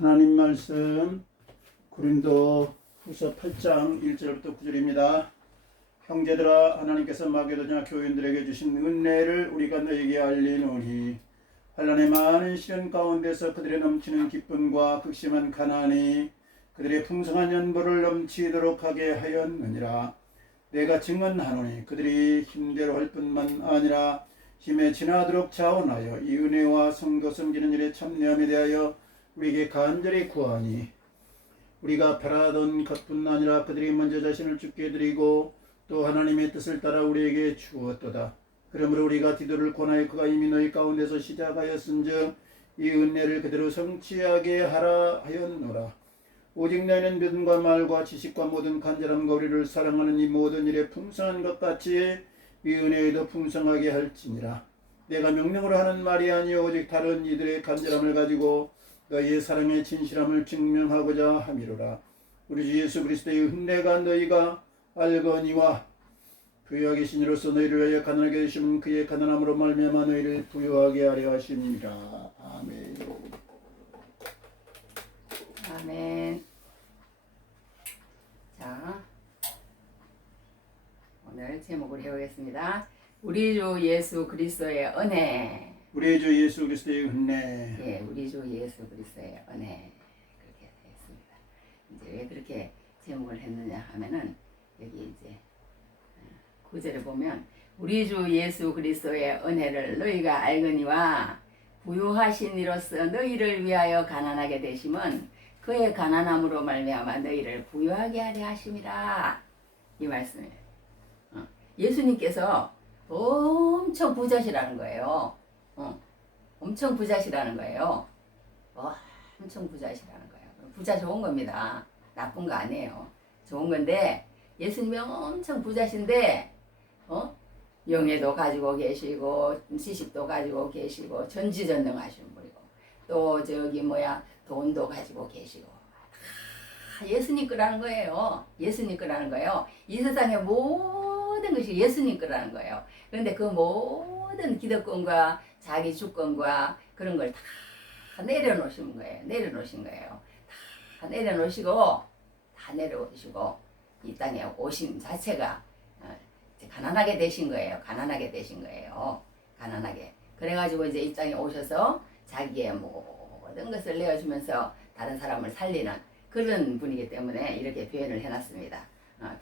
하나님 말씀 고린도 후서 8장 1절부터 9절입니다. 형제들아, 하나님께서 마게도냐 교인들에게 주신 은혜를 우리가 너에게 알리노니 환난의 많은 시련 가운데서 그들의 넘치는 기쁨과 극심한 가난이 그들의 풍성한 연보를 넘치도록 하게 하였느니라. 내가 증언하노니 그들이 힘대로 할 뿐만 아니라 힘에 지나도록 자원하여 이 은혜와 성도 섬기는 일에 참여함에 대하여 우리에게 간절히 구하니, 우리가 바라던 것뿐 아니라 그들이 먼저 자신을 주께 드리고 또 하나님의 뜻을 따라 우리에게 주었도다. 그러므로 우리가 디도를 권하여 그가 이미 너희 가운데서 시작하였은즉 이 은혜를 그대로 성취하게 하라 하였노라. 오직 너희는 믿음과 말과 지식과 모든 간절함과 우리를 사랑하는 이 모든 일에 풍성한 것 같이 이 은혜에도 풍성하게 할지니라. 내가 명령으로 하는 말이 아니요 오직 다른 이들의 간절함을 가지고 너희의 사랑의 진실함을 증명하고자 함이로라. 우리 주 예수 그리스도의 은혜가 너희가 알거니와 부유하게 신이로서 너희를 위하여 가난하게 되시면 그의 가난함으로 말미암아 너희를 부유하게 하려 하심이라. 아멘. 아멘. 자, 오늘 제목을 해보겠습니다. 우리 주 예수 그리스도의 은혜. 우리 주 예수 그리스도의 은혜. 예, 우리 주 예수 그리스도의 은혜. 그렇게 되었습니다. 이제 왜 그렇게 제목을 했느냐 하면은 여기 이제 9절에 보면 우리 주 예수 그리스도의 은혜를 너희가 알거니와 부유하신 이로써 너희를 위하여 가난하게 되심은 그의 가난함으로 말미암아 너희를 부유하게 하려 하심이라. 이 말씀이에요. 예수님께서 엄청 부자시라는 거예요. 엄청 부자시라는 거예요. 엄청 부자시라는 거예요. 부자 좋은 겁니다. 나쁜 거 아니에요. 좋은 건데 예수님이 엄청 부자신데 명예도 가지고 계시고 지식도 가지고 계시고 전지전능하신 분이고 또 돈도 가지고 계시고 다 예수님 거라는 거예요. 예수님 거라는 거예요. 이 세상의 모든 것이 예수님 거라는 거예요. 그런데 그 모든 기득권과 자기 주권과 그런 걸 다 내려놓으신 거예요. 내려놓으신 거예요. 다 내려놓으시고 이 땅에 오신 자체가 가난하게 되신 거예요. 가난하게 되신 거예요. 가난하게. 그래가지고 이제 이 땅에 오셔서 자기의 모든 것을 내어주면서 다른 사람을 살리는 그런 분이기 때문에 이렇게 표현을 해놨습니다.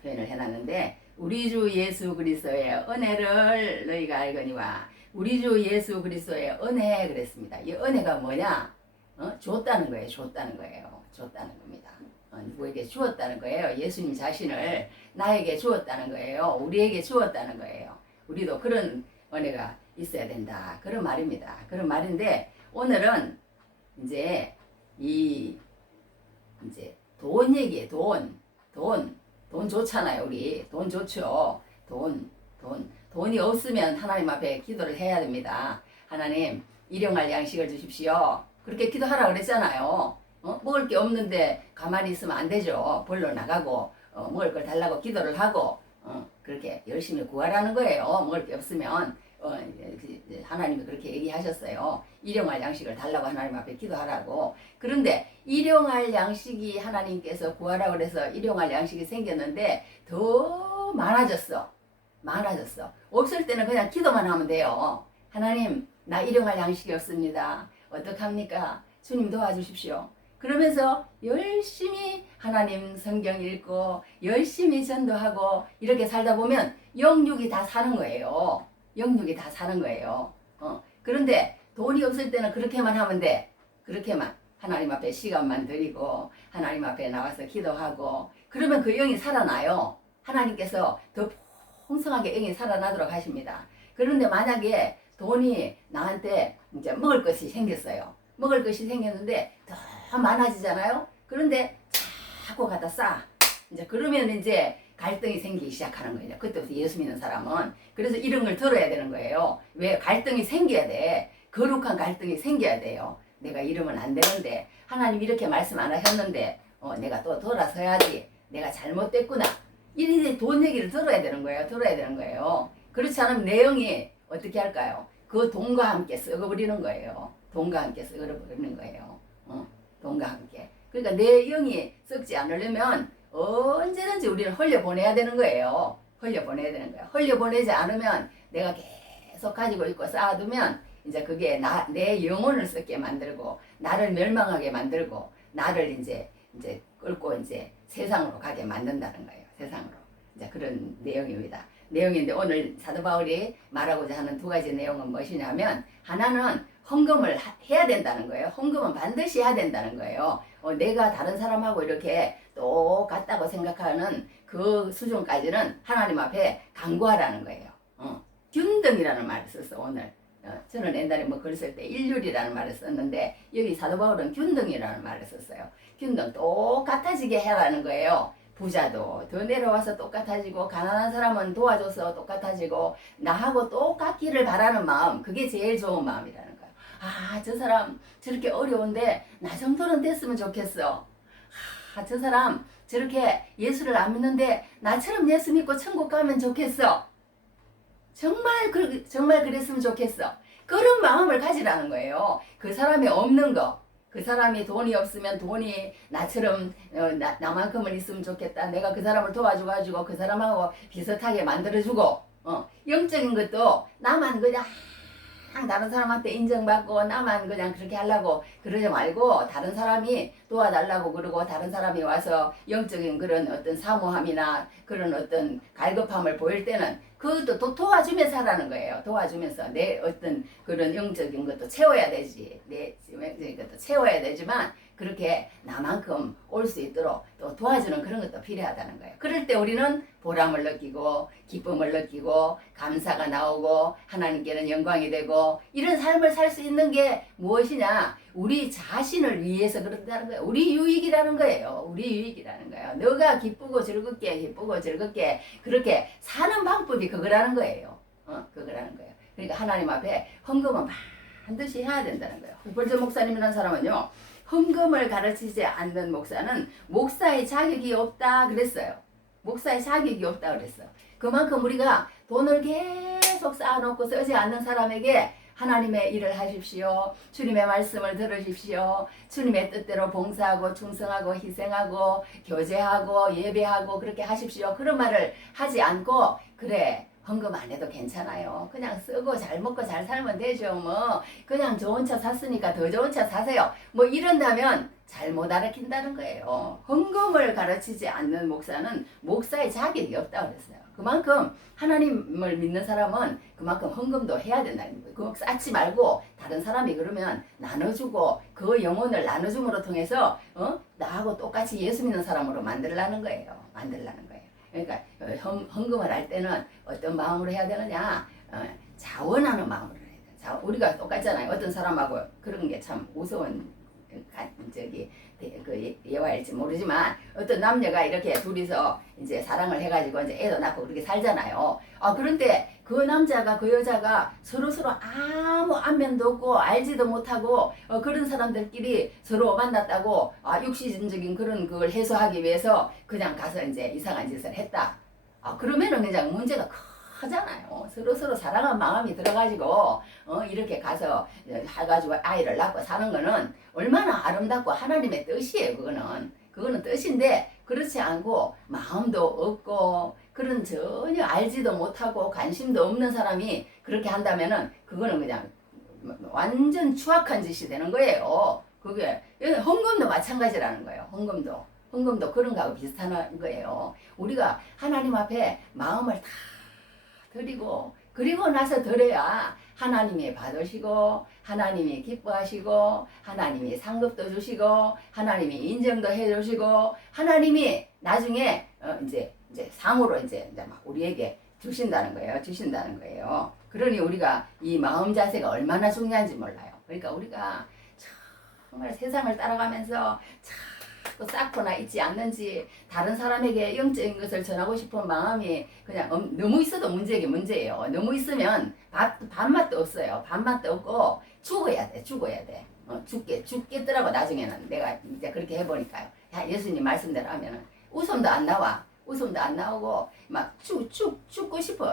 표현을 해놨는데 우리 주 예수 그리스도의 은혜를 너희가 알거니와 우리 주 예수 그리스도의 은혜 그랬습니다. 이 은혜가 뭐냐? 줬다는 거예요. 줬다는 거예요. 줬다는 겁니다. 누구에게 주었다는 거예요. 예수님 자신을 나에게 주었다는 거예요. 우리에게 주었다는 거예요. 우리도 그런 은혜가 있어야 된다. 그런 말입니다. 그런 말인데 오늘은 이제 돈 얘기에 돈 좋잖아요. 우리 돈 좋죠. 돈이 없으면 하나님 앞에 기도를 해야 됩니다. 하나님 일용할 양식을 주십시오. 그렇게 기도하라 그랬잖아요. 먹을 게 없는데 가만히 있으면 안 되죠. 벌러 나가고 먹을 걸 달라고 기도를 하고 그렇게 열심히 구하라는 거예요. 먹을 게 없으면 하나님이 그렇게 얘기하셨어요. 일용할 양식을 달라고 하나님 앞에 기도하라고. 그런데 일용할 양식이 하나님께서 구하라고 그래서 일용할 양식이 생겼는데 더 많아졌어. 없을 때는 그냥 기도만 하면 돼요. 하나님 나 일용할 양식이 없습니다. 어떡합니까? 주님 도와주십시오. 그러면서 열심히 하나님 성경 읽고 열심히 전도하고 이렇게 살다 보면 영육이 다 사는 거예요. 영육이 다 사는 거예요. 그런데 돈이 없을 때는 그렇게만 하면 돼. 그렇게만 하나님 앞에 시간만 드리고 하나님 앞에 나와서 기도하고 그러면 그 영이 살아나요. 하나님께서 더 풍성하게 영이 살아나도록 하십니다. 그런데 만약에 돈이 나한테 이제 먹을 것이 생겼어요. 먹을 것이 생겼는데 더 많아지잖아요. 그런데 자꾸 갖다 싸. 이제 그러면 이제 갈등이 생기기 시작하는 거예요. 그때부터 예수 믿는 사람은. 그래서 이런 걸 들어야 되는 거예요. 왜? 갈등이 생겨야 돼. 거룩한 갈등이 생겨야 돼요. 내가 이러면 안 되는데 하나님 이렇게 말씀 안 하셨는데 내가 또 돌아서야지. 내가 잘못됐구나. 이런 돈 얘기를 들어야 되는 거예요. 그렇지 않으면 내용이 어떻게 할까요? 그 돈과 함께 썩어버리는 거예요. 돈과 함께 썩어버리는 거예요. 돈과 함께. 그러니까 내 영이 썩지 않으려면 언제든지 우리는 흘려보내야 되는 거예요. 흘려보내야 되는 거예요. 흘려보내지 않으면 내가 계속 가지고 있고 쌓아두면 이제 그게 내 영혼을 썩게 만들고 나를 멸망하게 만들고 나를 이제 끌고 이제 세상으로 가게 만든다는 거예요. 세상으로. 이제 그런 내용입니다. 내용인데 오늘 사도 바울이 말하고자 하는 두 가지 내용은 무엇이냐면 하나는 헌금을 해야 된다는 거예요. 헌금은 반드시 해야 된다는 거예요. 내가 다른 사람하고 이렇게 똑같다고 생각하는 그 수준까지는 하나님 앞에 간구하라는 거예요. 균등이라는 말을 썼어 오늘. 저는 옛날에 뭐 글 쓸 때 일률이라는 말을 썼는데 여기 사도 바울은 균등이라는 말을 썼어요. 균등 똑같아지게 해라는 거예요. 부자도 더 내려와서 똑같아지고 가난한 사람은 도와줘서 똑같아지고 나하고 똑같기를 바라는 마음 그게 제일 좋은 마음이라는 거예요. 아, 저 사람 저렇게 어려운데 나 정도는 됐으면 좋겠어. 아, 저 사람 저렇게 예수를 안 믿는데 나처럼 예수 믿고 천국 가면 좋겠어. 정말 그랬으면 좋겠어. 그런 마음을 가지라는 거예요. 그 사람이 없는 거. 그 사람이 돈이 없으면 돈이 나처럼 나만큼은 있으면 좋겠다. 내가 그 사람을 도와줘가지고 그 사람하고 비슷하게 만들어주고 영적인 것도 나만 그냥 다른 사람한테 인정받고 나만 그냥 그렇게 하려고 그러지 말고 다른 사람이 도와달라고 그러고 다른 사람이 와서 영적인 그런 어떤 사모함이나 그런 어떤 갈급함을 보일 때는 그것도 도와주면서 하라는 거예요. 도와주면서 내 어떤 그런 영적인 것도 채워야 되지. 내 영적인 것도 채워야 되지만 그렇게 나만큼 올 수 있도록 또 도와주는 그런 것도 필요하다는 거예요. 그럴 때 우리는 보람을 느끼고 기쁨을 느끼고 감사가 나오고 하나님께는 영광이 되고 이런 삶을 살 수 있는 게 무엇이냐? 우리 자신을 위해서 그런다는 거예요. 우리 유익이라는 거예요. 우리 유익이라는 거예요. 너가 기쁘고 즐겁게 그렇게 사는 방법이 그거라는 거예요. 그거라는 거예요. 그러니까 하나님 앞에 헌금은 반드시 해야 된다는 거예요. 벌저 목사님이라는 사람은요. 헌금을 가르치지 않는 목사는 목사의 자격이 없다 그랬어요. 목사의 자격이 없다 그랬어요. 그만큼 우리가 돈을 계속 쌓아놓고 쓰지 않는 사람에게 하나님의 일을 하십시오. 주님의 말씀을 들으십시오. 주님의 뜻대로 봉사하고 충성하고 희생하고 교제하고 예배하고 그렇게 하십시오. 그런 말을 하지 않고 그래 헌금 안 해도 괜찮아요. 그냥 쓰고 잘 먹고 잘 살면 되죠. 뭐 그냥 좋은 차 샀으니까 더 좋은 차 사세요. 뭐 이런다면 잘못 알아킨다는 거예요. 헌금을 가르치지 않는 목사는 목사의 자격이 없다고 그랬어요. 그만큼 하나님을 믿는 사람은 그만큼 헌금도 해야 된다는 거예요. 그거 쌓지 말고 다른 사람이 그러면 나눠주고 그 영혼을 나눠줌으로 통해서 나하고 똑같이 예수 믿는 사람으로 만들라는 거예요. 만들라는 거예요. 그러니까 헌금을 할 때는 어떤 마음으로 해야 되느냐? 자원하는 마음으로 해야 돼요. 우리가 똑같잖아요. 어떤 사람하고 그런 게 참 무서운 예화일지 모르지만 어떤 남녀가 이렇게 둘이서 이제 사랑을 해가지고 이제 애도 낳고 그렇게 살잖아요. 그런데 그 남자가 그 여자가 서로 아무 안면도 없고 알지도 못하고 그런 사람들끼리 서로 만났다고 육신적인 그런 걸 해소하기 위해서 그냥 가서 이제 이상한 짓을 했다. 그러면은 그냥 문제가 하잖아요. 서로 사랑한 마음이 들어가지고 이렇게 가서 해가지고 아이를 낳고 사는 거는 얼마나 아름답고 하나님의 뜻이에요. 그거는 뜻인데 그렇지 않고 마음도 없고 그런 전혀 알지도 못하고 관심도 없는 사람이 그렇게 한다면은 그거는 그냥 완전 추악한 짓이 되는 거예요. 그게 헌금도 마찬가지라는 거예요. 헌금도 그런 거하고 비슷한 거예요. 우리가 하나님 앞에 마음을 다 드리고 그리고 나서 드려야 하나님이 받으시고 하나님이 기뻐하시고 하나님이 상급도 주시고 하나님이 인정도 해주시고 하나님이 나중에 이제 상으로 이제 막 우리에게 주신다는 거예요. 그러니 우리가 이 마음 자세가 얼마나 중요한지 몰라요. 그러니까 우리가 정말 세상을 따라가면서 또 쌓거나 있지 않는지 다른 사람에게 영적인 것을 전하고 싶은 마음이 그냥 너무 있어도 문제예요. 너무 있으면 밥맛도 없어요. 밥맛도 없고 죽어야 돼. 죽겠더라고 나중에는 내가 이제 그렇게 해보니까요. 예수님 말씀대로 하면은 웃음도 안 나오고 막 죽고 싶고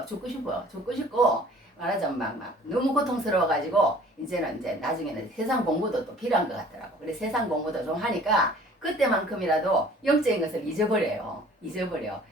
말하자면 막 너무 고통스러워가지고 이제는 이제 나중에는 세상 공부도 또 필요한 것 같더라고. 그래 세상 공부도 좀 하니까 그때만큼이라도 영적인 것을 잊어버려.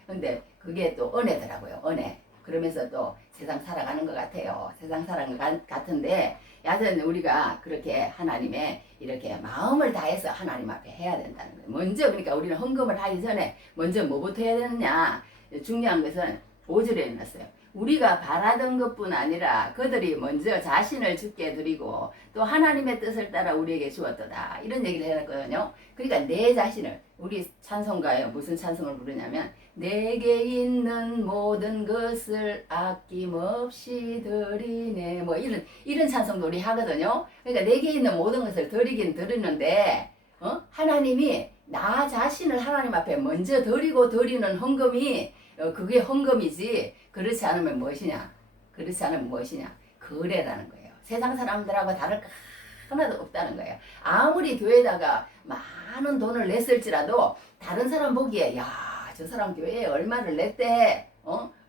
근데 그게 또 은혜더라고요. 은혜. 그러면서 또 세상 살아가는 것 같아요. 세상 살아가는 것 같은데 여하튼 우리가 그렇게 하나님의 이렇게 마음을 다해서 하나님 앞에 해야 된다는 거예요. 먼저 그러니까 우리는 헌금을 하기 전에 먼저 뭐부터 해야 되느냐. 중요한 것은 5절에 해놨어요. 우리가 바라던 것뿐 아니라 그들이 먼저 자신을 주께 드리고 또 하나님의 뜻을 따라 우리에게 주었도다. 이런 얘기를 해놨거든요. 그러니까 내 자신을 우리 찬송가에 무슨 찬송을 부르냐면 내게 있는 모든 것을 아낌없이 드리네 뭐 이런 찬송도 우리 하거든요. 그러니까 내게 있는 모든 것을 드리긴 드리는데 하나님이 나 자신을 하나님 앞에 먼저 드리는 헌금이 그게 헌금이지 그렇지 않으면 무엇이냐? 그렇지 않으면 무엇이냐? 거래라는 거예요. 세상 사람들하고 다를 거 하나도 없다는 거예요. 아무리 교회에다가 많은 돈을 냈을지라도 다른 사람 보기에 야, 저 사람 교회에 얼마를 냈대?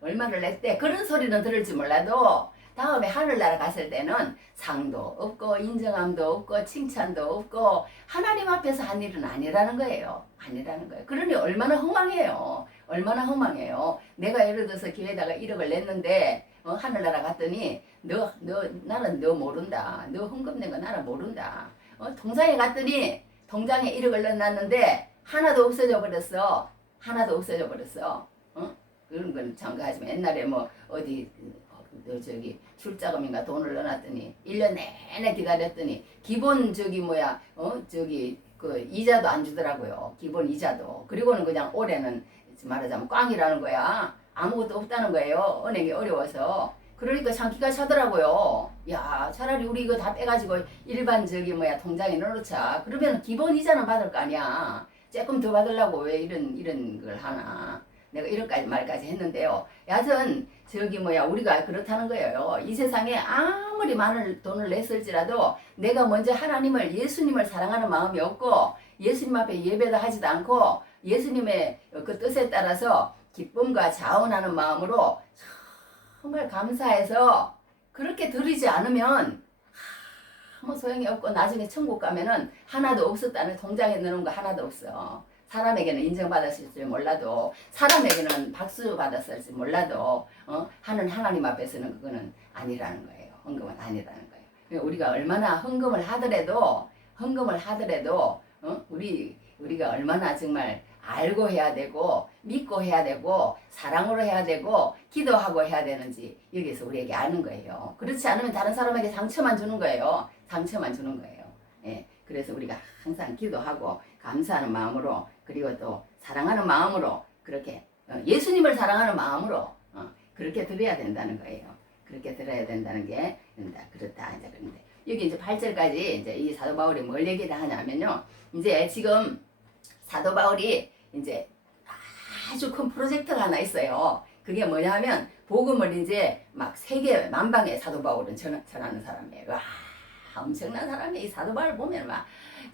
얼마를 냈대? 그런 소리는 들을지 몰라도 다음에 하늘나라 갔을 때는 상도 없고 인정함도 없고 칭찬도 없고 하나님 앞에서 한 일은 아니라는 거예요. 아니라는 거예요. 그러니 얼마나 허망해요. 얼마나 허망해요. 내가 예를 들어서 교회에다가 1억을 냈는데 하늘나라 갔더니 나는 너 모른다. 너 헌금 낸 거 나는 모른다. 통장에 갔더니 통장에 1억을 넣어놨는데 하나도 없어져 버렸어. 하나도 없어져 버렸어. 그런 건 참가하지만 옛날에 뭐 어디 저기 출자금인가 돈을 넣어놨더니 1년 내내 기다렸더니 기본 저기 그 이자도 안 주더라고요. 기본 이자도. 그리고는 그냥 올해는 말하자면 꽝이라는 거야. 아무것도 없다는 거예요. 은행이 어려워서. 그러니까 참 기가 차더라고요. 야, 차라리 우리 이거 다 빼가지고 일반 통장에 넣어놓자. 그러면 기본 이자는 받을 거 아니야. 조금 더 받으려고 왜 이런 걸 하나. 내가 이런까지 말까지 했는데요. 여하튼 우리가 그렇다는 거예요. 이 세상에 아무리 많은 돈을 냈을지라도 내가 먼저 하나님을 예수님을 사랑하는 마음이 없고 예수님 앞에 예배도 하지도 않고 예수님의 그 뜻에 따라서 기쁨과 자원하는 마음으로 정말 감사해서 그렇게 드리지 않으면 아무 소용이 없고 나중에 천국 가면은 하나도 없었다는 통장에 넣는 거 하나도 없어. 사람에게는 인정받았을지 몰라도 사람에게는 박수 받았을지 몰라도 하는 하나님 앞에서는 그거는 아니라는 거예요. 헌금은 아니라는 거예요. 그러니까 우리가 얼마나 헌금을 하더라도 우리가 얼마나 정말 알고 해야 되고 믿고 해야 되고 사랑으로 해야 되고 기도하고 해야 되는지 여기서 우리에게 아는 거예요. 그렇지 않으면 다른 사람에게 상처만 주는 거예요. 상처만 주는 거예요. 예. 그래서 우리가 항상 기도하고 감사하는 마음으로 그리고 또 사랑하는 마음으로 그렇게 예수님을 사랑하는 마음으로 그렇게 드려야 된다는 거예요. 그렇게 드려야 된다는 게 그렇다. 이제 그런데 여기 이제 8절까지 이제 이 사도 바울이 뭘 얘기를 하냐면요. 이제 지금 사도 바울이 이제 아주 큰 프로젝트가 하나 있어요. 그게 뭐냐면 복음을 이제 막 세계 만방에 사도 바울은 전하는 사람이에요. 와, 엄청난 사람이 이 사도 바울 보면 막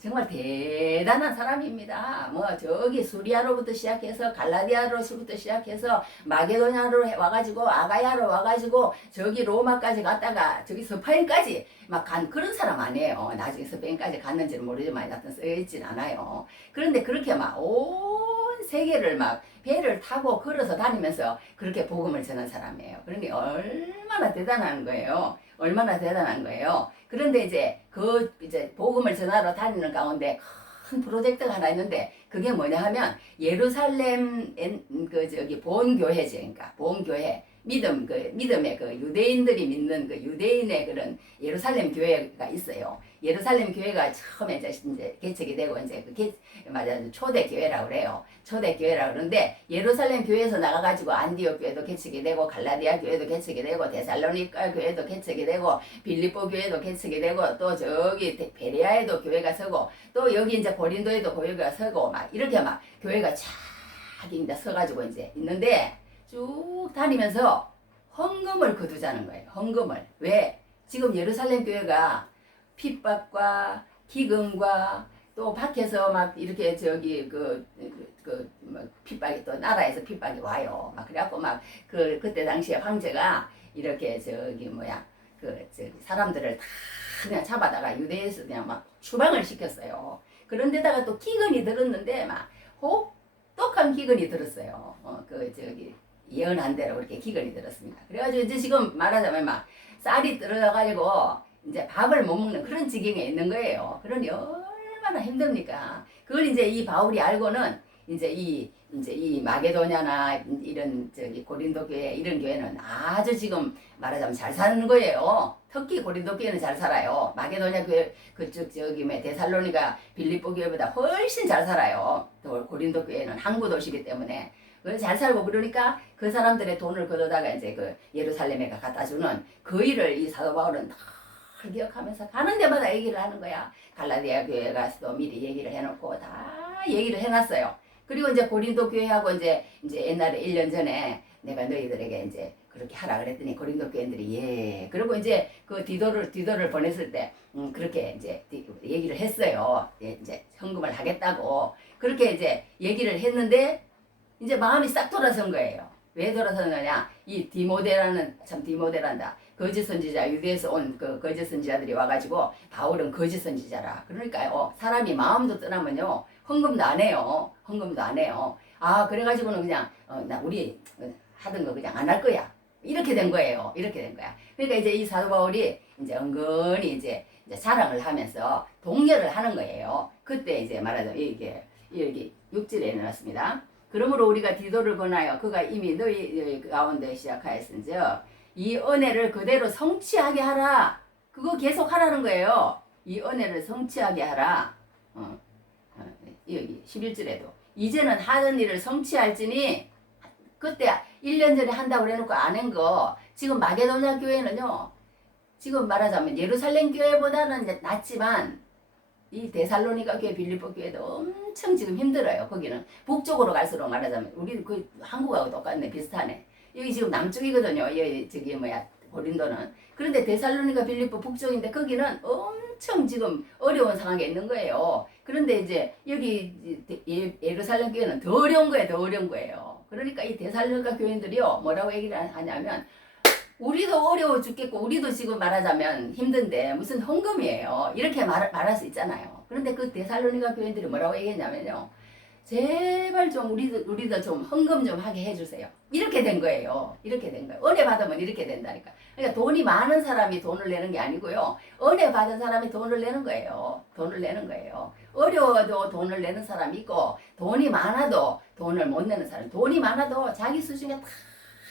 정말 대단한 사람입니다. 뭐 저기 수리아로부터 시작해서 갈라디아로부터 시작해서 마게도냐로 와가지고 아가야로 와가지고 저기 로마까지 갔다가 저기 스페인까지 막 간 그런 사람 아니에요. 나중에 스페인까지 갔는지는 모르지만 하여튼 써있진 않아요. 그런데 그렇게 막 온 세계를 막 배를 타고 걸어서 다니면서 그렇게 복음을 전한 사람이에요. 그러니 얼마나 대단한 거예요. 얼마나 대단한 거예요. 그런데 이제 이제 복음을 전하러 다니는 가운데 큰 프로젝트가 하나 있는데 그게 뭐냐 하면 예루살렘 본교회죠. 그러니까 본교회 믿음의 그 유대인들이 믿는 그 유대인의 그런 예루살렘 교회가 있어요. 예루살렘 교회가 처음에 이제 개척이 되고 이제 초대 교회라고 그래요. 초대 교회라고 그러는데 예루살렘 교회에서 나가가지고 안디옥 교회도 개척이 되고 갈라디아 교회도 개척이 되고 데살로니가 교회도 개척이 되고 빌립보 교회도 개척이 되고 또 저기 베레아에도 교회가 서고 또 여기 이제 고린도에도 교회가 서고 막 이렇게 막 교회가 쫙 이제 서가지고 이제 있는데 쭉 다니면서 헌금을 거두자는 거예요. 헌금을. 왜? 지금 예루살렘 교회가 핍박과 기근과 또 밖에서 막 이렇게 막 핍박이 또 나라에서 핍박이 와요. 막 그래갖고 막 그때 당시에 황제가 이렇게 사람들을 다 그냥 잡아다가 유대에서 그냥 막 추방을 시켰어요. 그런데다가 또 기근이 들었는데 막 혹독한 기근이 들었어요. 예언한 대로 그렇게 기근이 들었습니다. 그래가지고 이제 지금 말하자면 막 쌀이 떨어져가지고 이제 밥을 못 먹는 그런 지경에 있는 거예요. 그러니 얼마나 힘듭니까? 그걸 이제 이 바울이 알고는 이제 이 마게도냐나 이런 고린도 교회 이런 교회는 아주 지금 말하자면 잘 사는 거예요. 특히 고린도 교회는 잘 살아요. 마게도냐 교회 그쪽 데살로니가 빌립보 교회보다 훨씬 잘 살아요. 또 고린도 교회는 항구 도시이기 때문에 잘 살고 그러니까 그 사람들의 돈을 걷어다가 이제 그 예루살렘에 갖다 주는 그 일을 이 사도 바울은 다 기억하면서 가는 데마다 얘기를 하는 거야. 갈라디아 교회 가서도 미리 얘기를 해놓고 다 얘기를 해놨어요. 그리고 이제 고린도 교회하고 이제 옛날에 1년 전에 내가 너희들에게 이제 그렇게 하라 그랬더니 고린도 교회들이 예. 그리고 이제 그 디도를 보냈을 때 그렇게 이제 얘기를 했어요. 이제 헌금을 하겠다고 그렇게 이제 얘기를 했는데 이제 마음이 싹 돌아선 거예요. 왜 돌아서느냐? 이 디모데란다. 거짓 선지자 유대에서 온 그 거짓 선지자들이 와가지고 바울은 거짓 선지자라. 그러니까요. 사람이 마음도 떠나면요 헌금도 안 해요. 헌금도 안 해요. 아 그래가지고는 그냥 나 우리 하던 거 그냥 안 할 거야. 이렇게 된 거예요. 이렇게 된 거야. 그러니까 이제 이 사도 바울이 이제 은근히 이제 자랑을 하면서 독려를 하는 거예요. 그때 이제 말하자면 이게 6절에 해놨습니다. 그러므로 우리가 디도를 권하여 그가 이미 너희 가운데 시작하였은즉 이 은혜를 그대로 성취하게 하라. 그거 계속 하라는 거예요. 이 은혜를 성취하게 하라. 여기 11절에도 이제는 하던 일을 성취할지니 그때 1년 전에 한다고 해놓고 안 한 거 지금 마게도냐 교회는요. 지금 말하자면 예루살렘 교회보다는 이제 낫지만 이 데살로니가 교회 빌립보 교회도 엄청 지금 힘들어요. 거기는 북쪽으로 갈수록 말하자면 우리 그 한국하고 똑같네. 비슷하네. 여기 지금 남쪽이거든요. 여기 고린도는. 그런데 데살로니가 빌립보 북쪽인데 거기는 엄청 지금 어려운 상황에 있는 거예요. 그런데 이제 여기 예루살렘 교회는 더 어려운 거예요. 더 어려운 거예요. 그러니까 이 데살로니가 교인들이요. 뭐라고 얘기를 하냐면 우리도 어려워 죽겠고 우리도 지금 말하자면 힘든데 무슨 헌금이에요. 이렇게 말할 수 있잖아요. 그런데 그 데살로니가 교인들이 뭐라고 얘기했냐면요. 제발 좀 우리도 좀 헌금 좀 하게 해주세요. 이렇게 된 거예요. 이렇게 된 거예요. 은혜 받으면 이렇게 된다니까. 그러니까 돈이 많은 사람이 돈을 내는 게 아니고요. 은혜 받은 사람이 돈을 내는 거예요. 돈을 내는 거예요. 어려워도 돈을 내는 사람이 있고 돈이 많아도 돈을 못 내는 사람. 돈이 많아도 자기 수중에 다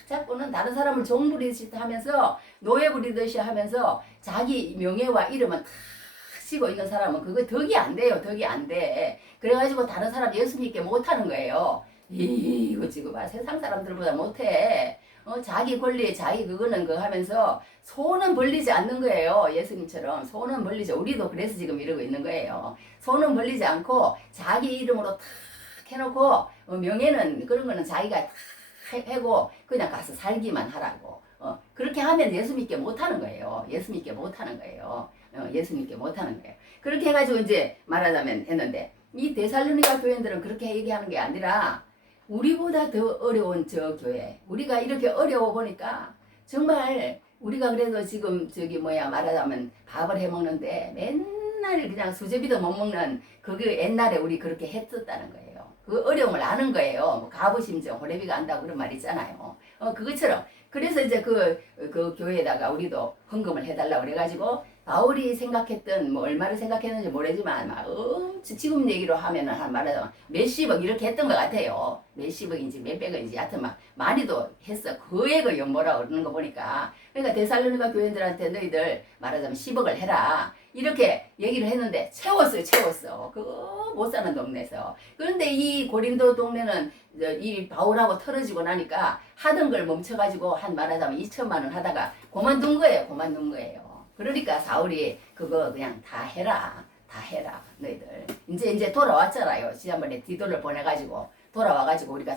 자꾸는 다른 사람을 종 부리듯이 하면서 노예 부리듯이 하면서 자기 명예와 이름은 다 치고 있는 사람은 그거 덕이 안 돼요. 덕이 안 돼. 그래가지고 다른 사람 예수 믿게 못하는 거예요. 이거 지금 세상 사람들보다 못해. 자기 권리, 자기 그거는 그거 하면서 손은 벌리지 않는 거예요. 예수님처럼 손은 벌리지. 우리도 그래서 지금 이러고 있는 거예요. 손은 벌리지 않고 자기 이름으로 탁 해놓고 명예는 그런 거는 자기가 탁 하고 그냥 가서 살기만 하라고. 그렇게 하면 예수 믿게 못하는 거예요. 예수 믿게 못하는 거예요. 예수 믿게 못하는 거예요. 그렇게 해가지고 이제 말하자면 했는데 이 데살로니가 교인들은 그렇게 얘기하는 게 아니라 우리보다 더 어려운 저 교회 우리가 이렇게 어려워 보니까 정말 우리가 그래도 지금 말하자면 밥을 해 먹는데 맨날 그냥 수제비도 못 먹는 그게 옛날에 우리 그렇게 했었다는 거예요. 그 어려움을 아는 거예요. 뭐 가부심정 호래비가 안다고 그런 말 있잖아요. 그것처럼 그래서 이제 그 교회에다가 우리도 헌금을 해달라고 그래가지고 바울이 생각했던 뭐 얼마를 생각했는지 모르지만 막 지금 얘기로 하면은 한 말하자면 몇십억 이렇게 했던 것 같아요. 몇십억인지 몇백억인지 하여튼 막 많이도 했어. 그액을 연보라고 그러는 거 보니까 그러니까 데살로니가 교인들한테 너희들 말하자면 10억을 해라 이렇게 얘기를 했는데 채웠어. 그거 못 사는 동네에서. 그런데 이 고린도 동네는 이 바울하고 털어지고 나니까 하던 걸 멈춰가지고 한 말하자면 2천만 원 하다가 그만둔 거예요. 그러니까 사울이 그거 그냥 다 해라 너희들. 이제 돌아왔잖아요. 지난번에 디도를 보내가지고 돌아와가지고 우리가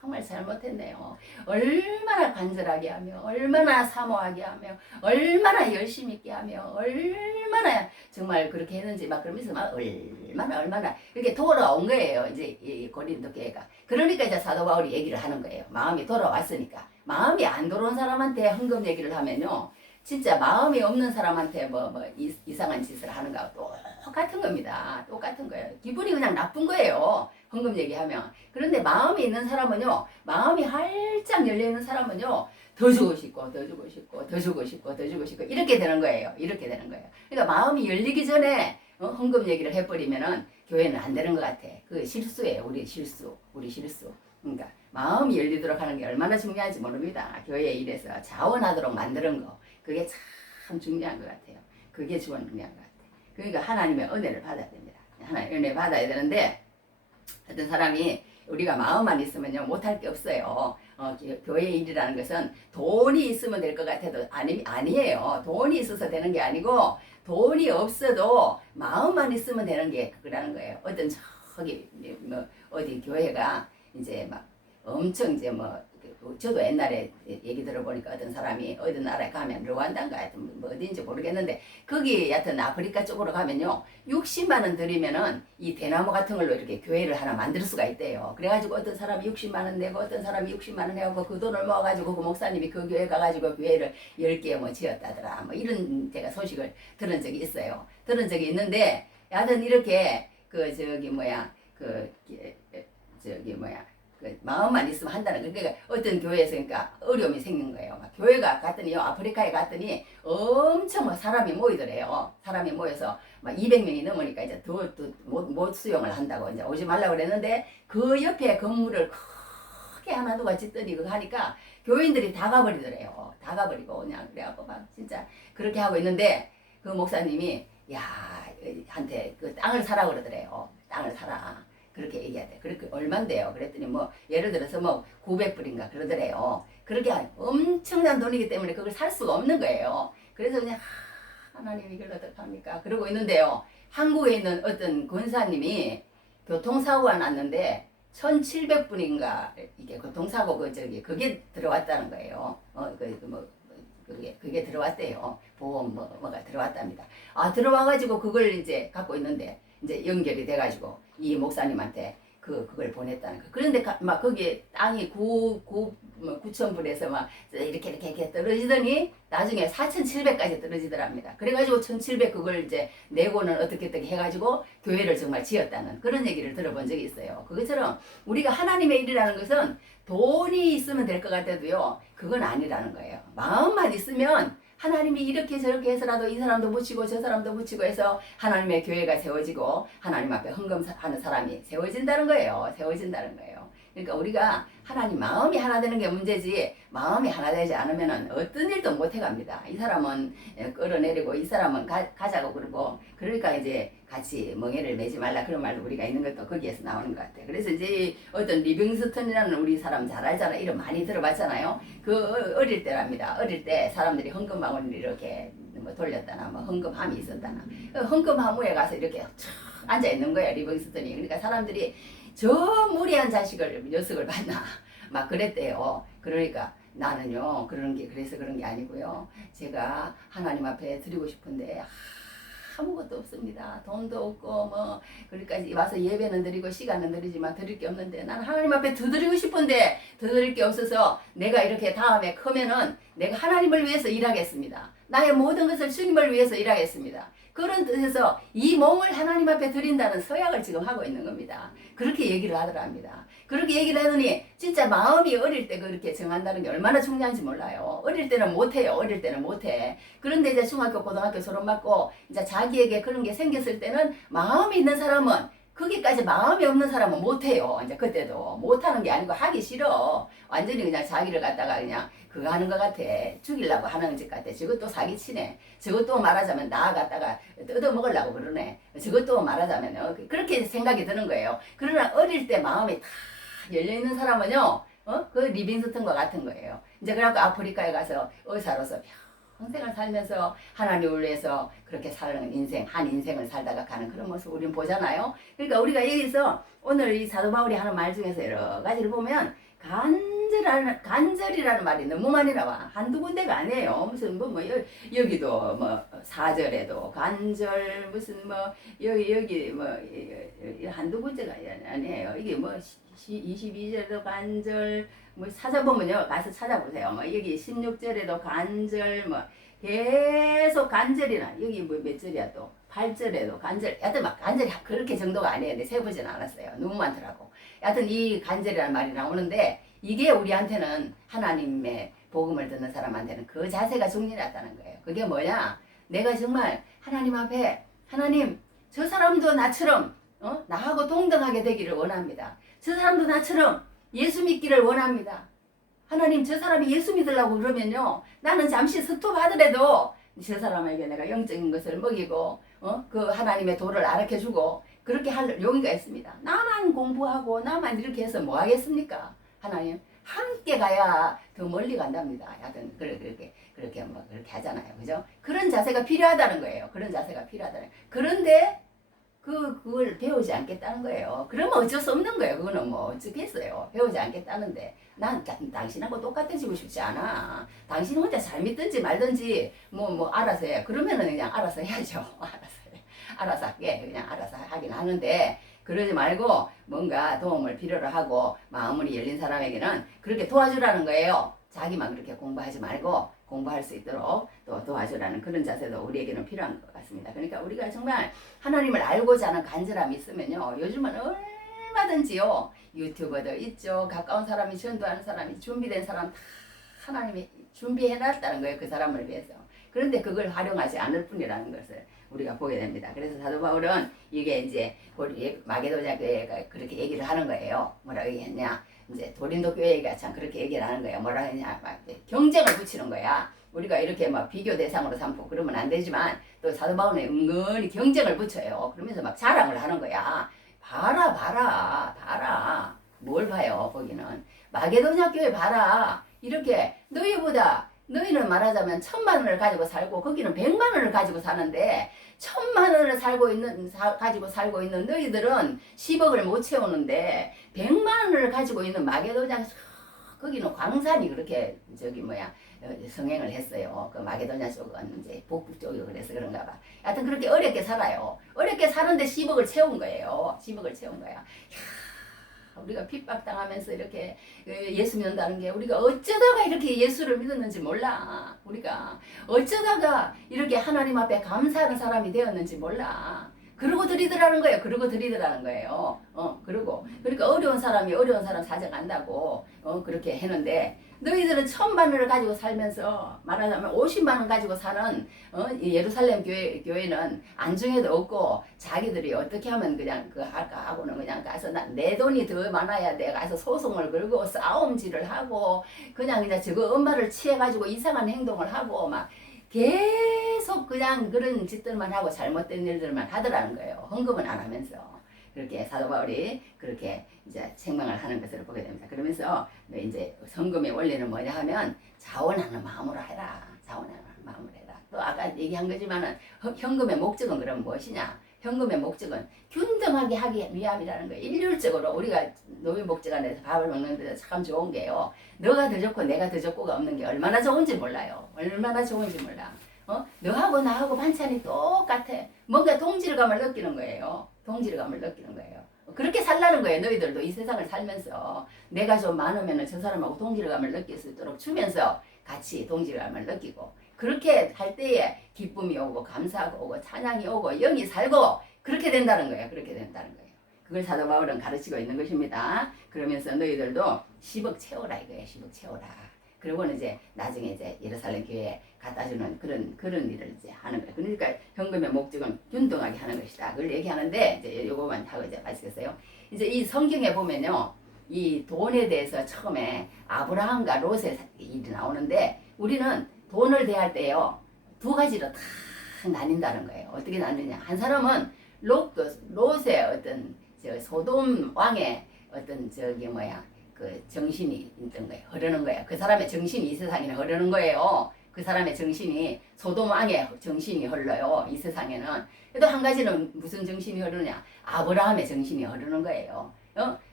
정말 잘못했네요. 얼마나 간절하게 하며 얼마나 사모하게 하며 얼마나 열심히 있게 하며 얼마나 정말 그렇게 했는지 막 그러면서 막 얼마나 이렇게 돌아온 거예요. 이제 이 고린도 교회가. 그러니까 이제 사도 바울이 얘기를 하는 거예요. 마음이 돌아왔으니까. 마음이 안 돌아온 사람한테 헌금 얘기를 하면요. 진짜 마음이 없는 사람한테 뭐 이상한 짓을 하는가 똑같은 겁니다. 똑같은 거예요. 기분이 그냥 나쁜 거예요. 헌금 얘기하면. 그런데 마음이 있는 사람은요, 마음이 활짝 열려있는 사람은요, 더 주고 싶고, 더 주고 싶고, 더 주고 싶고, 더 주고 싶고, 이렇게 되는 거예요. 이렇게 되는 거예요. 그러니까 마음이 열리기 전에 헌금 얘기를 해버리면은 교회는 안 되는 것 같아. 그 실수예요. 우리 실수. 우리 실수. 그러니까 마음이 열리도록 하는 게 얼마나 중요한지 모릅니다. 교회 일에서 자원하도록 만드는 거. 그게 참 중요한 것 같아요. 그게 중요한 것 같아요. 그러니까 하나님의 은혜를 받아야 됩니다. 하나님의 은혜 받아야 되는데 어떤 사람이 우리가 마음만 있으면요 못할 게 없어요. 교회 일이라는 것은 돈이 있으면 될 것 같아도 아니에요. 돈이 있어서 되는 게 아니고 돈이 없어도 마음만 있으면 되는 게 그거라는 거예요. 어떤 저기 뭐 어디 교회가 이제 막 엄청 이제 뭐 저도 옛날에 얘기 들어보니까 어떤 사람이 어디 나라에 가면 르완다인가 하여튼 뭐 어딘지 모르겠는데 거기 하여튼 아프리카 쪽으로 가면요 60만 원 들이면은 이 대나무 같은 걸로 이렇게 교회를 하나 만들 수가 있대요. 그래가지고 어떤 사람이 60만 원 내고 어떤 사람이 60만 원 해갖고 그 돈을 모아가지고 그 목사님이 그 교회 가가지고 교회를 10개 뭐 지었다더라 뭐 이런 제가 소식을 들은 적이 있어요. 들은 적이 있는데 하여튼 이렇게 그 저기 뭐야 그 마음만 있으면 한다는 거. 그러니까 어떤 교회에서 그러니까 어려움이 생긴 거예요. 막 교회가 갔더니요, 아프리카에 갔더니 엄청 막 사람이 모이더래요. 사람이 모여서 막 200명이 넘으니까 이제 더 못 수용을 한다고 이제 오지 말라고 그랬는데 그 옆에 건물을 크게 하나 누가 짓더니 그거 하니까 교인들이 다 가버리더래요. 다 가버리고 그냥 그래갖고 막 진짜 그렇게 하고 있는데 그 목사님이 야, 한테 그 땅을 사라 그러더래요. 땅을 사라. 그렇게 얘기하대. 그렇게 얼만데요? 그랬더니 뭐 예를 들어서 뭐 900불인가 그러더래요. 그렇게 엄청난 돈이기 때문에 그걸 살 수가 없는 거예요. 그래서 그냥 하나님 이걸 어떡합니까? 그러고 있는데요. 한국에 있는 어떤 권사님이 교통사고가 났는데 1700불인가 이게 교통사고 그게 들어왔다는 거예요. 그게 들어왔대요. 보험 뭐가 들어왔답니다. 아 들어와가지고 그걸 이제 갖고 있는데 이제 연결이 돼가지고 이 목사님한테 그걸 보냈다는 거. 그런데 막 거기에 땅이 9,000불에서 막 이렇게 떨어지더니 나중에 4,700까지 떨어지더랍니다. 그래가지고 1,700 그걸 이제 내고는 어떻게 해가지고 교회를 정말 지었다는 그런 얘기를 들어본 적이 있어요. 그것처럼 우리가 하나님의 일이라는 것은 돈이 있으면 될 것 같아도요. 그건 아니라는 거예요. 마음만 있으면 하나님이 이렇게 저렇게 해서라도 이 사람도 붙이고 저 사람도 붙이고 해서 하나님의 교회가 세워지고 하나님 앞에 헌금하는 사람이 세워진다는 거예요. 세워진다는 거예요. 그러니까 우리가 하나님 마음이 하나 되는 게 문제지 마음이 하나 되지 않으면 어떤 일도 못 해갑니다. 이 사람은 끌어내리고 이 사람은 가자고 그러고 그러니까 이제 같이 멍해를 매지 말라 그런 말도 우리가 있는 것도 거기에서 나오는 것 같아요. 그래서 이제 어떤 리빙스턴이라는 우리 사람 잘 알잖아. 이름 많이 들어봤잖아요. 그 어릴 때랍니다. 어릴 때 사람들이 헌금방울을 이렇게 뭐 돌렸다나 뭐 헌금함이 있었다나 헌금함에 가서 이렇게 앉아 있는 거예요. 리빙스턴이. 그러니까 사람들이 저 무리한 녀석을 봤나 막 그랬대요. 그러니까 나는요 그래서 그런 게 아니고요. 제가 하나님 앞에 드리고 싶은데 아무것도 없습니다. 돈도 없고 뭐 그러니까 와서 예배는 드리고 시간은 드리지만 드릴 게 없는데 나는 하나님 앞에 더 드리고 싶은데 더 드릴 게 없어서 내가 이렇게 다음에 크면은 내가 하나님을 위해서 일하겠습니다. 나의 모든 것을 주님을 위해서 일하겠습니다. 그런 뜻에서 이 몸을 하나님 앞에 드린다는 서약을 지금 하고 있는 겁니다. 그렇게 얘기를 하더랍니다. 그렇게 얘기를 하더니 진짜 마음이 어릴 때 그렇게 정한다는 게 얼마나 중요한지 몰라요. 어릴 때는 못해요. 어릴 때는 못해. 그런데 이제 중학교, 고등학교 졸업받고 이제 자기에게 그런 게 생겼을 때는 마음이 있는 사람은 거기까지 마음이 없는 사람은 못해요. 이제 그때도 못하는 게 아니고 하기 싫어. 완전히 그냥 자기를 갖다가 그냥 그거 하는 것 같아. 죽이려고 하는 짓 같아. 저것도 사기치네. 저것도 말하자면 나 갖다가 뜯어먹으려고 그러네. 저것도 말하자면 그렇게 생각이 드는 거예요. 그러나 어릴 때 마음이 다 열려있는 사람은요. 그 리빙스턴과 같은 거예요. 이제 그래갖고 아프리카에 가서 의사로서 평생을 살면서 하나님을 위해서 그렇게 사는 인생, 한 인생을 살다가 가는 그런 모습 우리는 보잖아요. 그러니까 우리가 여기서 오늘 이 사도 바울이 하는 말 중에서 여러 가지를 보면 간절이라는 말이 너무 많이 나와. 한두 군데가 아니에요. 무슨 여기도 뭐 4절에도 간절 무슨 뭐 여기 뭐 한두 군데가 아니에요. 이게 뭐 22절에도 간절 뭐 찾아보면요. 가서 찾아보세요. 뭐 여기 16절에도 간절 뭐 계속 간절이나 여기 뭐 몇 절이야 또 8절에도 간절, 여하튼 막 간절히 그렇게 정도가 아니에요. 근데 세보진 않았어요. 너무 많더라고. 여하튼 이 간절이라는 말이 나오는데 이게 우리한테는 하나님의 복음을 듣는 사람한테는 그 자세가 중요하다는 거예요. 그게 뭐냐? 내가 정말 하나님 앞에 하나님 저 사람도 나처럼 나하고 동등하게 되기를 원합니다. 저 사람도 나처럼 예수 믿기를 원합니다. 하나님 저 사람이 예수 믿으려고 그러면요 나는 잠시 스톱하더라도 저 사람에게 내가 영적인 것을 먹이고 그 하나님의 도를 알아켜주고 그렇게 할 용의가 있습니다. 나만 공부하고 나만 이렇게 해서 뭐 하겠습니까? 하나님 함께 가야 더 멀리 간답니다. 하여튼 그렇게 뭐 그렇게 하잖아요. 그죠? 그런 자세가 필요하다는 거예요. 그런 자세가 필요하다는. 그런데 그걸 배우지 않겠다는 거예요. 그러면 어쩔 수 없는 거예요. 그거는 뭐 어쩌겠어요. 배우지 않겠다는데 난 당신하고 똑같아지고 싶지 않아. 당신 혼자 잘 믿든지 말든지 뭐 알아서 해. 그러면은 그냥 알아서 해야죠. 알아서 할게. 그냥 알아서 하긴 하는데 그러지 말고 뭔가 도움을 필요로 하고 마음이 열린 사람에게는 그렇게 도와주라는 거예요. 자기만 그렇게 공부하지 말고 공부할 수 있도록 또 도와주라는 그런 자세도 우리에게는 필요한 것 같습니다. 그러니까 우리가 정말 하나님을 알고자 하는 간절함이 있으면요. 요즘은 얼마든지요. 유튜버도 있죠. 가까운 사람이 전도하는 사람이 준비된 사람 다 하나님이 준비해놨다는 거예요. 그 사람을 위해서. 그런데 그걸 활용하지 않을 뿐이라는 것을 우리가 보게 됩니다. 그래서 사도 바울은 이게 이제 마게도냐 교회가 그렇게 얘기를 하는 거예요. 뭐라고 얘기했냐? 이제 도린도 교회가 참 그렇게 얘기를 하는 거예요. 뭐라 했냐? 막 경쟁을 붙이는 거야. 우리가 이렇게 막 비교 대상으로 삼고 그러면 안 되지만 또 사도 바울은 은근히 경쟁을 붙여요. 그러면서 막 자랑을 하는 거야. 봐라. 뭘 봐요? 거기는 마게도냐 교회 봐라. 이렇게 너희는 말하자면 1,000,000원을 가지고 살고 거기는 100만원을 가지고 사는데 1,000,000원을 가지고 살고 있는 너희들은 10억을 못 채우는데 100만원을 가지고 있는 마게도냐 거기는 광산이 그렇게 성행을 했어요. 그 마게도냐 쪽은 이제 북부 쪽이고 그래서 그런가 봐. 하여튼 그렇게 어렵게 살아요. 어렵게 사는데 10억을 채운 거예요. 10억을 채운 거야. 우리가 핍박당하면서 이렇게 예수 믿는다는 게 우리가 어쩌다가 이렇게 예수를 믿었는지 몰라. 우리가 어쩌다가 이렇게 하나님 앞에 감사하는 사람이 되었는지 몰라. 그러고 드리더라는 거예요. 그러니까 어려운 사람이 어려운 사람 사정한다고 그렇게 했는데 너희들은 1,000만원을 가지고 살면서 말하자면 50만원 가지고 사는 예루살렘 교회는 안중에도 없고 자기들이 어떻게 하면 그냥 그 할까 하고는 그냥 가서 내 돈이 더 많아야 돼 가서 소송을 걸고 싸움질을 하고 그냥 저거 엄마를 취해가지고 이상한 행동을 하고 막 계속 그냥 그런 짓들만 하고 잘못된 일들만 하더라는 거예요. 헌금은 안 하면서. 그렇게 사도 바울이 그렇게 이제 책망을 하는 것을 보게 됩니다. 그러면서 이제 헌금의 원리는 뭐냐 하면 자원하는 마음으로 해라. 또 아까 얘기한 거지만은 현금의 목적은 그럼 무엇이냐? 현금의 목적은 균등하게 하기 위함이라는 거예요. 일률적으로 우리가 노예 목적 안에서 밥을 먹는 데서 참 좋은 게요. 너가 더 좋고 내가 더 좋고가 없는 게 얼마나 좋은지 몰라요. 너하고 나하고 반찬이 똑같아. 뭔가 동질감을 느끼는 거예요. 그렇게 살라는 거예요. 너희들도 이 세상을 살면서 내가 좀 많으면 저 사람하고 동질감을 느낄 수 있도록 주면서 같이 동질감을 느끼고 그렇게 할 때에 기쁨이 오고 감사가 오고 찬양이 오고 영이 살고 그렇게 된다는 거예요. 그걸 사도 바울은 가르치고 있는 것입니다. 그러면서 너희들도 10억 채워라 이거예요. 10억 채워라. 그리고는 이제 나중에 이제 예루살렘 교회에 갖다 주는 그런 일을 이제 하는 거예요. 그러니까 현금의 목적은 균등하게 하는 것이다. 그걸 얘기하는데 이제 요거만 하고 이제 마치겠어요. 이제 이 성경에 보면요. 이 돈에 대해서 처음에 아브라함과 롯의 일이 나오는데 우리는 돈을 대할 때요. 두 가지로 다 나뉜다는 거예요. 어떻게 나누냐? 한 사람은 롯의 어떤 소돔 왕의 어떤 그 정신이 있던 거예요. 흐르는 거예요. 그 사람의 정신이 이 세상에 흐르는 거예요. 그 사람의 정신이 소돔 왕의 정신이 흘러요. 이 세상에는. 또 한 가지는 무슨 정신이 흐르냐? 아브라함의 정신이 흐르는 거예요.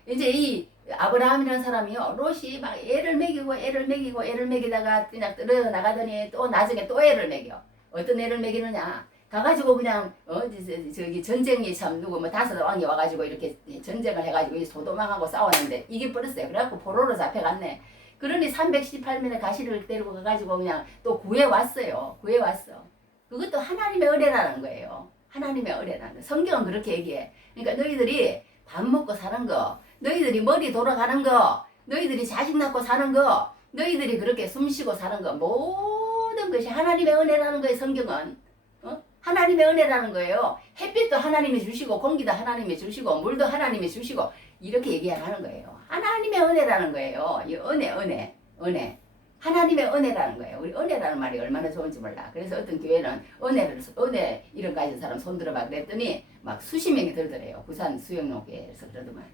이제 이 아브라함이라는 사람이요. 롯이 막 애를 먹이다가 그냥 떨어져 나가더니 또 나중에 또 애를 먹여. 어떤 애를 먹이느냐? 가가지고 그냥 저기 전쟁이 참 누구 뭐 5 왕이 와가지고 이렇게 전쟁을 해가지고 이 소돔왕하고 싸웠는데 이게 버렸어요. 그래갖고 포로로 잡혀갔네. 그러니 318면의 가시를 데리고 가가지고 그냥 또 구해왔어요. 그것도 하나님의 은혜라는 거예요. 하나님의 은혜라는 거. 성경은 그렇게 얘기해. 그러니까 너희들이 밥 먹고 사는 거, 너희들이 머리 돌아가는 거, 너희들이 자식 낳고 사는 거, 너희들이 그렇게 숨쉬고 사는 거, 모든 것이 하나님의 은혜라는 거예요. 성경은. 하나님의 은혜라는 거예요. 햇빛도 하나님이 주시고 공기도 하나님이 주시고 물도 하나님이 주시고 이렇게 얘기하는 거예요. 하나님의 은혜라는 거예요. 이 은혜. 하나님의 은혜라는 거예요. 우리 은혜라는 말이 얼마나 좋은지 몰라. 그래서 어떤 교회는 은혜 이름 가진 사람 손 들어봐 그랬더니 막 수십 명이 들더래요. 부산 수영로교회에서 그러더만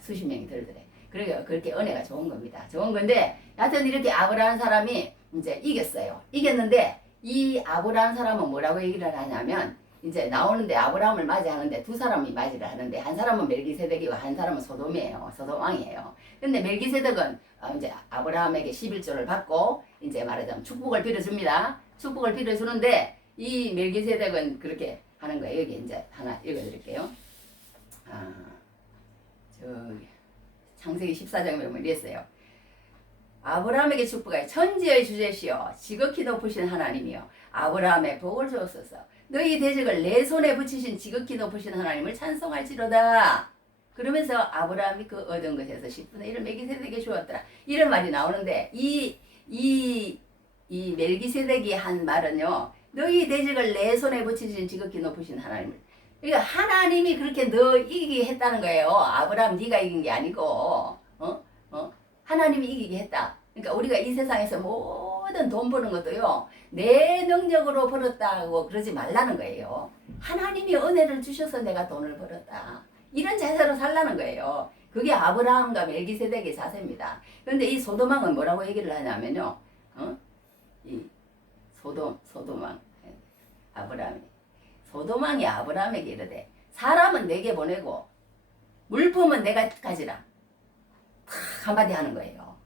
수십 명이 들더래. 그러니까 그렇게 은혜가 좋은 겁니다. 좋은 건데 하여튼 이렇게 아브라함 사람이 이제 이겼어요. 이겼는데 이 아브라함 사람은 뭐라고 얘기를 하냐면 이제 나오는데 아브라함을 맞이하는데 두 사람이 맞이를 하는데 한 사람은 멜기세덱이고 한 사람은 소돔이에요. 소돔 왕이에요. 근데 멜기세덱은 이제 아브라함에게 11조를 받고 이제 말하자면 축복을 빌어줍니다. 축복을 빌어주는데 이 멜기세덱은 그렇게 하는 거예요. 여기 이제 하나 읽어드릴게요. 저기 창세기 14장에 보면 이랬어요. 아브라함에게 축복하여 천지의 주제시여 지극히 높으신 하나님이여 아브라함의 복을 주옵소서. 너희 대적을 내 손에 붙이신 지극히 높으신 하나님을 찬송할지로다. 그러면서 아브라함이 그 얻은 것에서 10분의 1을 멜기세덱에게 주었더라. 이런 말이 나오는데 이 멜기세덱이 한 말은요. 너희 대적을 내 손에 붙이신 지극히 높으신 하나님을. 그러니까 하나님이 그렇게 너 이기게 했다는 거예요. 아브라함 네가 이긴 게 아니고 하나님이 이기게 했다. 그러니까 우리가 이 세상에서 모든 돈 버는 것도요. 내 능력으로 벌었다고 그러지 말라는 거예요. 하나님이 은혜를 주셔서 내가 돈을 벌었다. 이런 자세로 살라는 거예요. 그게 아브라함과 멜기세덱의 자세입니다. 그런데 이 소돔왕은 뭐라고 얘기를 하냐면요. 이 소돔왕 아브라함이 소돔왕이 아브라함에게 이르되 사람은 내게 보내고 물품은 내가 가지라. 탁 한마디 하는 거예요.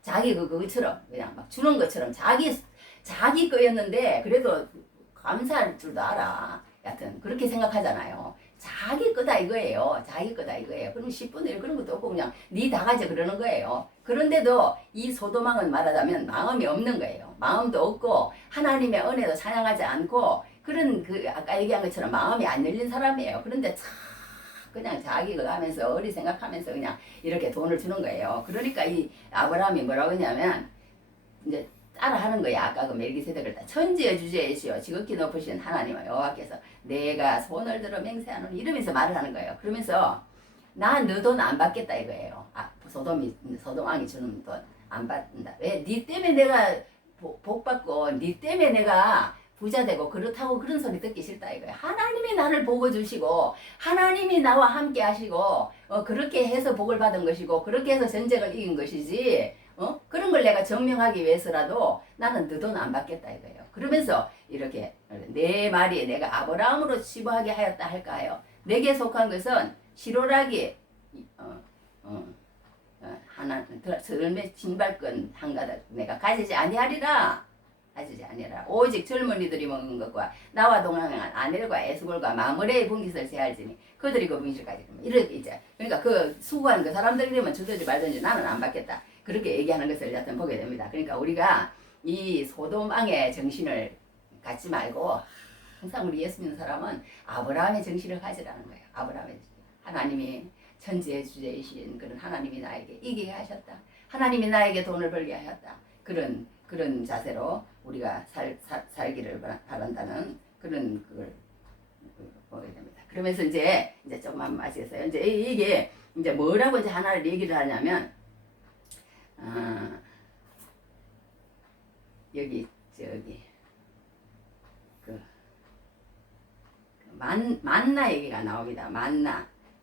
자기 그것처럼 그냥 막 주는 것처럼 자기 거였는데 그래도 감사할 줄도 알아. 여튼 그렇게 생각하잖아요. 자기 거다 이거예요. 자기 거다 이거예요. 그럼 10분의 1 그런 것도 없고 그냥 니 다 가져 그러는 거예요. 그런데도 이 소돔왕은 말하자면 마음이 없는 거예요. 마음도 없고 하나님의 은혜도 찬양하지 않고 그런 그 아까 얘기한 것처럼 마음이 안 열린 사람이에요. 그런데 참 그냥 자기 거 하면서 어리 생각하면서 그냥 이렇게 돈을 주는 거예요. 그러니까 이 아브라함이 뭐라고 했냐면 이제 따라하는 거야. 아까 그 멜기세덱을 다 천지의 주제이시여 지극히 높으신 하나님 여호와께서 내가 손을 들어 맹세하노니 이러면서 말을 하는 거예요. 그러면서 나 너 돈 안 받겠다 이거예요. 소돔왕이 주는 돈 안 받는다. 왜? 니 때문에 내가 복 받고 니 때문에 내가 부자 되고 그렇다고 그런 소리 듣기 싫다 이거예요. 하나님이 나를 복을 주시고 하나님이 나와 함께 하시고 그렇게 해서 복을 받은 것이고 그렇게 해서 전쟁을 이긴 것이지 그런 걸 내가 증명하기 위해서라도 나는 너 돈 안 받겠다 이거예요. 그러면서 이렇게 내 말이 내가 아브라함으로 치부하게 하였다 할까요? 내게 속한 것은 시로라기 하나 들매 진발끈 한 가닥 내가 가지지 아니하리라. 오직 젊은이들이 먹는 것과 나와 동행한 아넬과 에스골과 마므레의 분깃을 세할지니 그들이 그 분깃을까지 이렇게 이제 그러니까 그 수고하는 그 사람들이면 주든지 말든지 나는 안 받겠다 그렇게 얘기하는 것을 여튼 보게 됩니다. 그러니까 우리가 이 소돔왕의 정신을 갖지 말고 항상 우리 예수 믿는 사람은 아브라함의 정신을 가지라는 거예요. 아브라함의 하나님이 천지의 주제이신 그런 하나님이 나에게 이기게 하셨다. 하나님이 나에게 돈을 벌게 하셨다. 그런 자세로 우리가 살기를 바란다는 그런 그걸 보게 됩니다. 그러면서 이제 좀만 마치겠어요. 이제 이게 이제 뭐라고 이제 하나를 얘기를 하냐면 여기 저기 그 만나 얘기가 나옵니다.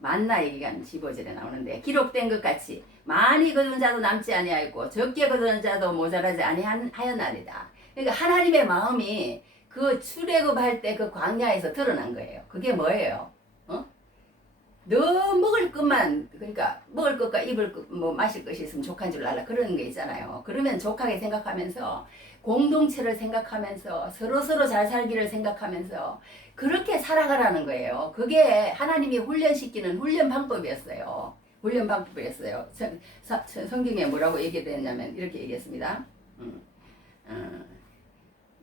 만나 얘기가 15절에 나오는데 기록된 것 같이 많이 거둔 자도 남지 아니하였고 적게 거둔 자도 모자라지 아니하였나이다. 그러니까 하나님의 마음이 그 출애굽할 때 그 광야에서 드러난 거예요. 그게 뭐예요? 너 먹을 것만 그러니까 먹을 것과 입을 것, 뭐 마실 것이 있으면 족한 줄 알라 그런 게 있잖아요. 그러면 족하게 생각하면서 공동체를 생각하면서 서로 잘 살기를 생각하면서 그렇게 살아가라는 거예요. 그게 하나님이 훈련시키는 훈련 방법이었어요. 성경에 뭐라고 얘기를 했냐면 이렇게 얘기했습니다.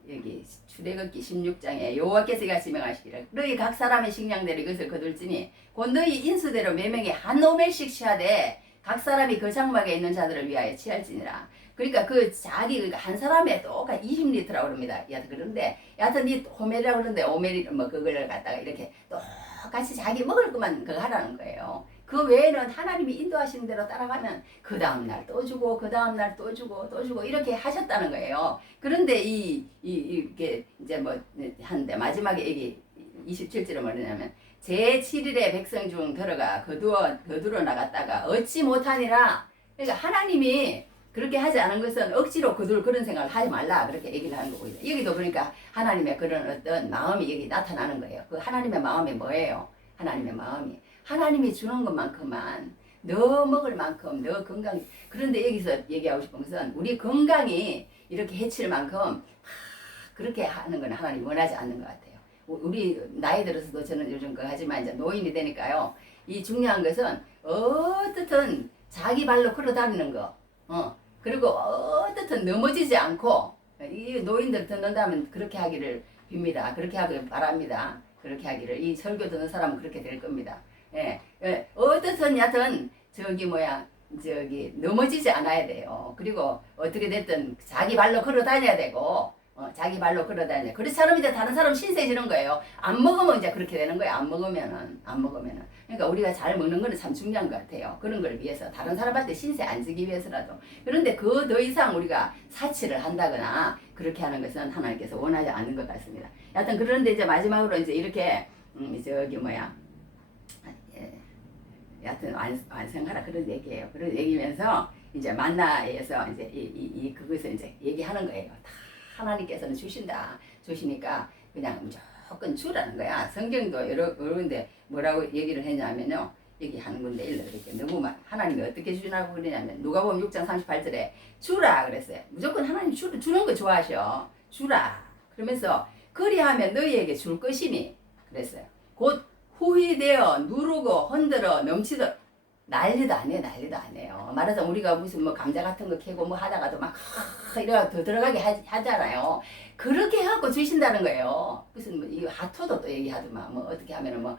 여기 출애굽기 16장에 여호와께서 이가 지명하시기를 너희 각 사람의 식량대로 이것을 거둘지니 곧 너희 인수대로 몇 명이 한 오멜씩 취하되 각 사람이 그 장막에 있는 자들을 위하여 취할지니라. 그러니까 그 자기 그러니까 한 사람에 똑같 20리터라고 그럽니다. 여하튼 그런데 여하튼 이 호멜이라고 그러는데 오멜이 뭐 그걸 갖다가 이렇게 똑같이 자기 먹을 것만 그거 하라는 거예요. 그 외에는 하나님이 인도하시는 대로 따라가면 그 다음 날 또 주고 그 다음 날 또 주고 또 주고 이렇게 하셨다는 거예요. 그런데 이게 이제 뭐 하는데 마지막에 여기 27절은 뭐냐면 제 7일에 백성 중 들어가 거두러 나갔다가 얻지 못하니라. 그러니까 하나님이 그렇게 하지 않은 것은 억지로 거둘 그런 생각을 하지 말라 그렇게 얘기를 하는 거고 여기도 그러니까 하나님의 그런 어떤 마음이 여기 나타나는 거예요. 그 하나님의 마음이 뭐예요? 하나님의 마음이 하나님이 주는 것만큼만 너 먹을 만큼 너 건강 그런데 여기서 얘기하고 싶은 것은 우리 건강이 이렇게 해칠 만큼 그렇게 하는 건 하나님 원하지 않는 것 같아요. 우리 나이 들어서도 저는 요즘 그거 하지만 이제 노인이 되니까요. 이 중요한 것은 어떻든 자기 발로 걸어다니는 거 그리고 어떻든 넘어지지 않고 이 노인들 듣는다면 그렇게 하기를 빕니다. 그렇게 하길 바랍니다. 그렇게 하기를 이 설교 듣는 사람은 그렇게 될 겁니다. 예, 어떻든 여하튼 저기 넘어지지 않아야 돼요. 그리고 어떻게 됐든 자기 발로 걸어 다녀야 되고 자기 발로 걸어 다녀야 돼. 그렇지 않으면 이제 다른 사람 신세지는 거예요. 안 먹으면 이제 그렇게 되는 거예요. 안 먹으면은 그러니까 우리가 잘 먹는 거는 참 중요한 것 같아요. 그런 걸 위해서 다른 사람한테 신세 안 지기 위해서라도. 그런데 그 더 이상 우리가 사치를 한다거나 그렇게 하는 것은 하나님께서 원하지 않는 것 같습니다. 여하튼 그런데 이제 마지막으로 이제 이렇게 여하튼 완성하라 그런 얘기예요. 그런 얘기면서 이제 만나에서 이제 그것을 이제 얘기하는 거예요. 다 하나님께서는 주시니까 그냥 무조건 주라는 거야. 성경도 여러 군데 뭐라고 얘기를 했냐면요. 얘기하는 건데 이렇게 너무 하나님이 어떻게 주냐고 그러냐면 누가복음 6장 38절에 주라 그랬어요. 무조건 하나님 주는 거 좋아하셔. 주라. 그러면서 그리하면 너희에게 줄 것이니 그랬어요. 곧 후히되어 누르고 흔들어 넘치도록 난리도 안 해요. 말하자면 우리가 무슨 뭐 감자 같은 거 캐고 뭐 하다가도 막 이래가 더 들어가게 하잖아요. 그렇게 해갖고 주신다는 거예요. 무슨 뭐 이 하토도 또 얘기하더만 뭐 어떻게 하면은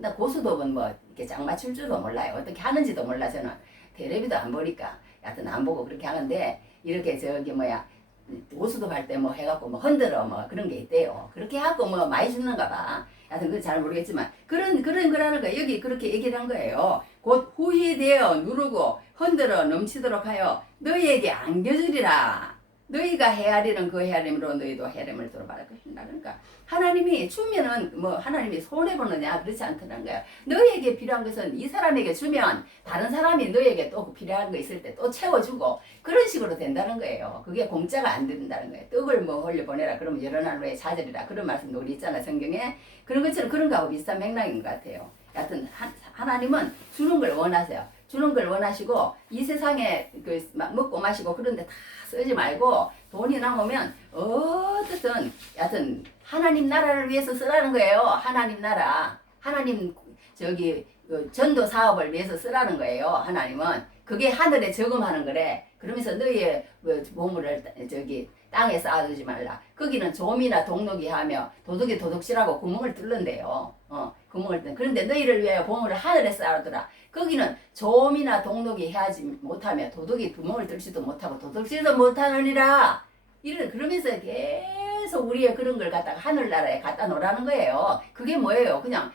나 고수도는 뭐 이렇게 짝 맞출 줄도 몰라요. 어떻게 하는지도 몰라 저는 텔레비도 안 보니까 여하튼 안 보고 그렇게 하는데 이렇게 고수도 할 때 뭐 해갖고 뭐 흔들어 뭐 그런 게 있대요. 그렇게 하고 뭐 많이 주는가 봐. 하여튼 그건 잘 모르겠지만 그런 거라는 거예요. 여기 그렇게 얘기를 한 거예요. 곧 후히되어 누르고 흔들어 넘치도록 하여 너희에게 안겨주리라. 너희가 헤아리는 그 헤아림으로 너희도 헤아림을 들어받을 것이다. 그러니까 하나님이 주면은 뭐 하나님이 손해보느냐 그렇지 않다는 거예요. 너희에게 필요한 것은 이 사람에게 주면 다른 사람이 너희에게 또 필요한 거 있을 때 또 채워주고 그런 식으로 된다는 거예요. 그게 공짜가 안 된다는 거예요. 떡을 뭐 흘려보내라 그러면 여러 날 후에 찾으리라 그런 말씀도 우리 있잖아 성경에. 그런 것처럼 그런 거하고 비슷한 맥락인 것 같아요. 여하튼 하나님은 주는 걸 원하세요. 주는 걸 원하시고 이 세상에 막 먹고 마시고 그런데 다 쓰지 말고 돈이 남으면 어쨌든 여하튼 하나님 나라를 위해서 쓰라는 거예요. 하나님 나라 하나님 전도 사업을 위해서 쓰라는 거예요. 하나님은 그게 하늘에 저금하는 거래. 그러면서 너희의 보물을 땅에 쌓아두지 말라. 거기는 좀이나 동록이 하며 도둑이 도둑질하고 구멍을 뚫는데요. 구멍을 뚫는. 그런데 너희를 위하여 보물을 하늘에 쌓아두라. 거기는 좀이나 동록이 해하지 못하며 도둑이 구멍을 뚫지도 못하고 도둑질도 못하느니라. 그러면서 계속 우리의 그런 걸 갖다가 하늘나라에 갖다 놓으라는 거예요. 그게 뭐예요? 그냥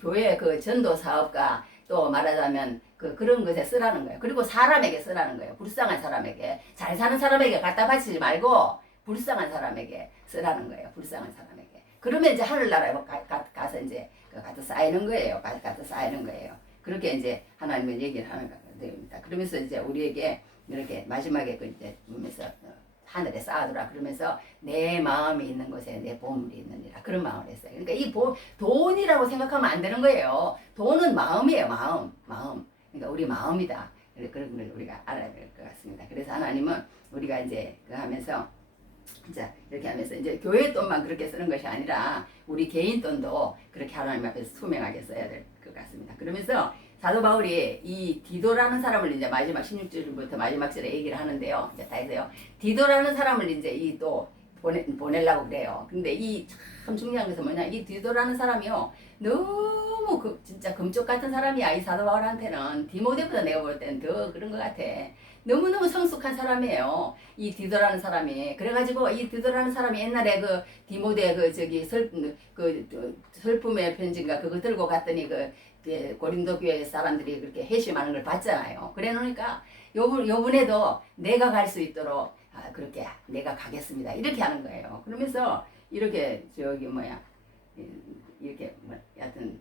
교회 전도 사업가 또 말하자면 그런 것에 쓰라는 거예요. 그리고 사람에게 쓰라는 거예요. 불쌍한 사람에게. 잘 사는 사람에게 갖다 바치지 말고 불쌍한 사람에게 쓰라는 거예요. 불쌍한 사람에게. 그러면 이제 하늘나라에 가서 이제 갖다 쌓이는 거예요. 갖다 쌓이는 거예요. 그렇게 이제 하나님은 얘기를 하는 겁니다. 그러면서 이제 우리에게 이렇게 마지막에 이제 보면서 하늘에 쌓아두라 그러면서 내 마음이 있는 곳에 내 보물이 있느니라 그런 마음을 했어요. 그러니까 이 돈이라고 생각하면 안 되는 거예요. 돈은 마음이에요. 마음. 그러니까 우리 마음이다. 그런 걸 우리가 알아야 될 것 같습니다. 그래서 하나님은 우리가 이제 하면서 이렇게 하면서 이제 교회 돈만 그렇게 쓰는 것이 아니라 우리 개인 돈도 그렇게 하나님 앞에서 투명하게 써야 될 것 같습니다. 그러면서 사도 바울이 이 디도라는 사람을 이제 마지막 16절부터 마지막 절에 얘기를 하는데요. 이제 다 해서요. 디도라는 사람을 이제 또 보내려고 그래요. 근데 이 참 중요한 것은 뭐냐, 이 디도라는 사람이요 너무 진짜 금쪽 같은 사람이야. 이 사도 바울한테는 디모데보다 내가 볼 때는 더 그런 것 같아. 너무너무 성숙한 사람이에요. 이 디도라는 사람이. 그래가지고 이 디도라는 사람이 옛날에 그 디모데 슬픔의 편지인가 그거 들고 갔더니 고린도 교회 사람들이 그렇게 회심하는 걸 봤잖아요. 그래 놓으니까 요번에도 내가 갈 수 있도록 그렇게 내가 가겠습니다. 이렇게 하는 거예요. 그러면서 이렇게 이렇게 여하튼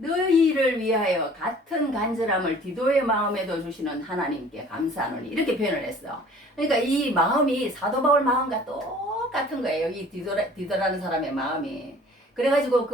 너희를 위하여 같은 간절함을 디도의 마음에도 주시는 하나님께 감사하노니 이렇게 표현을 했어. 그러니까 이 마음이 사도 바울 마음과 똑같은 거예요. 이 디도라는 사람의 마음이. 그래가지고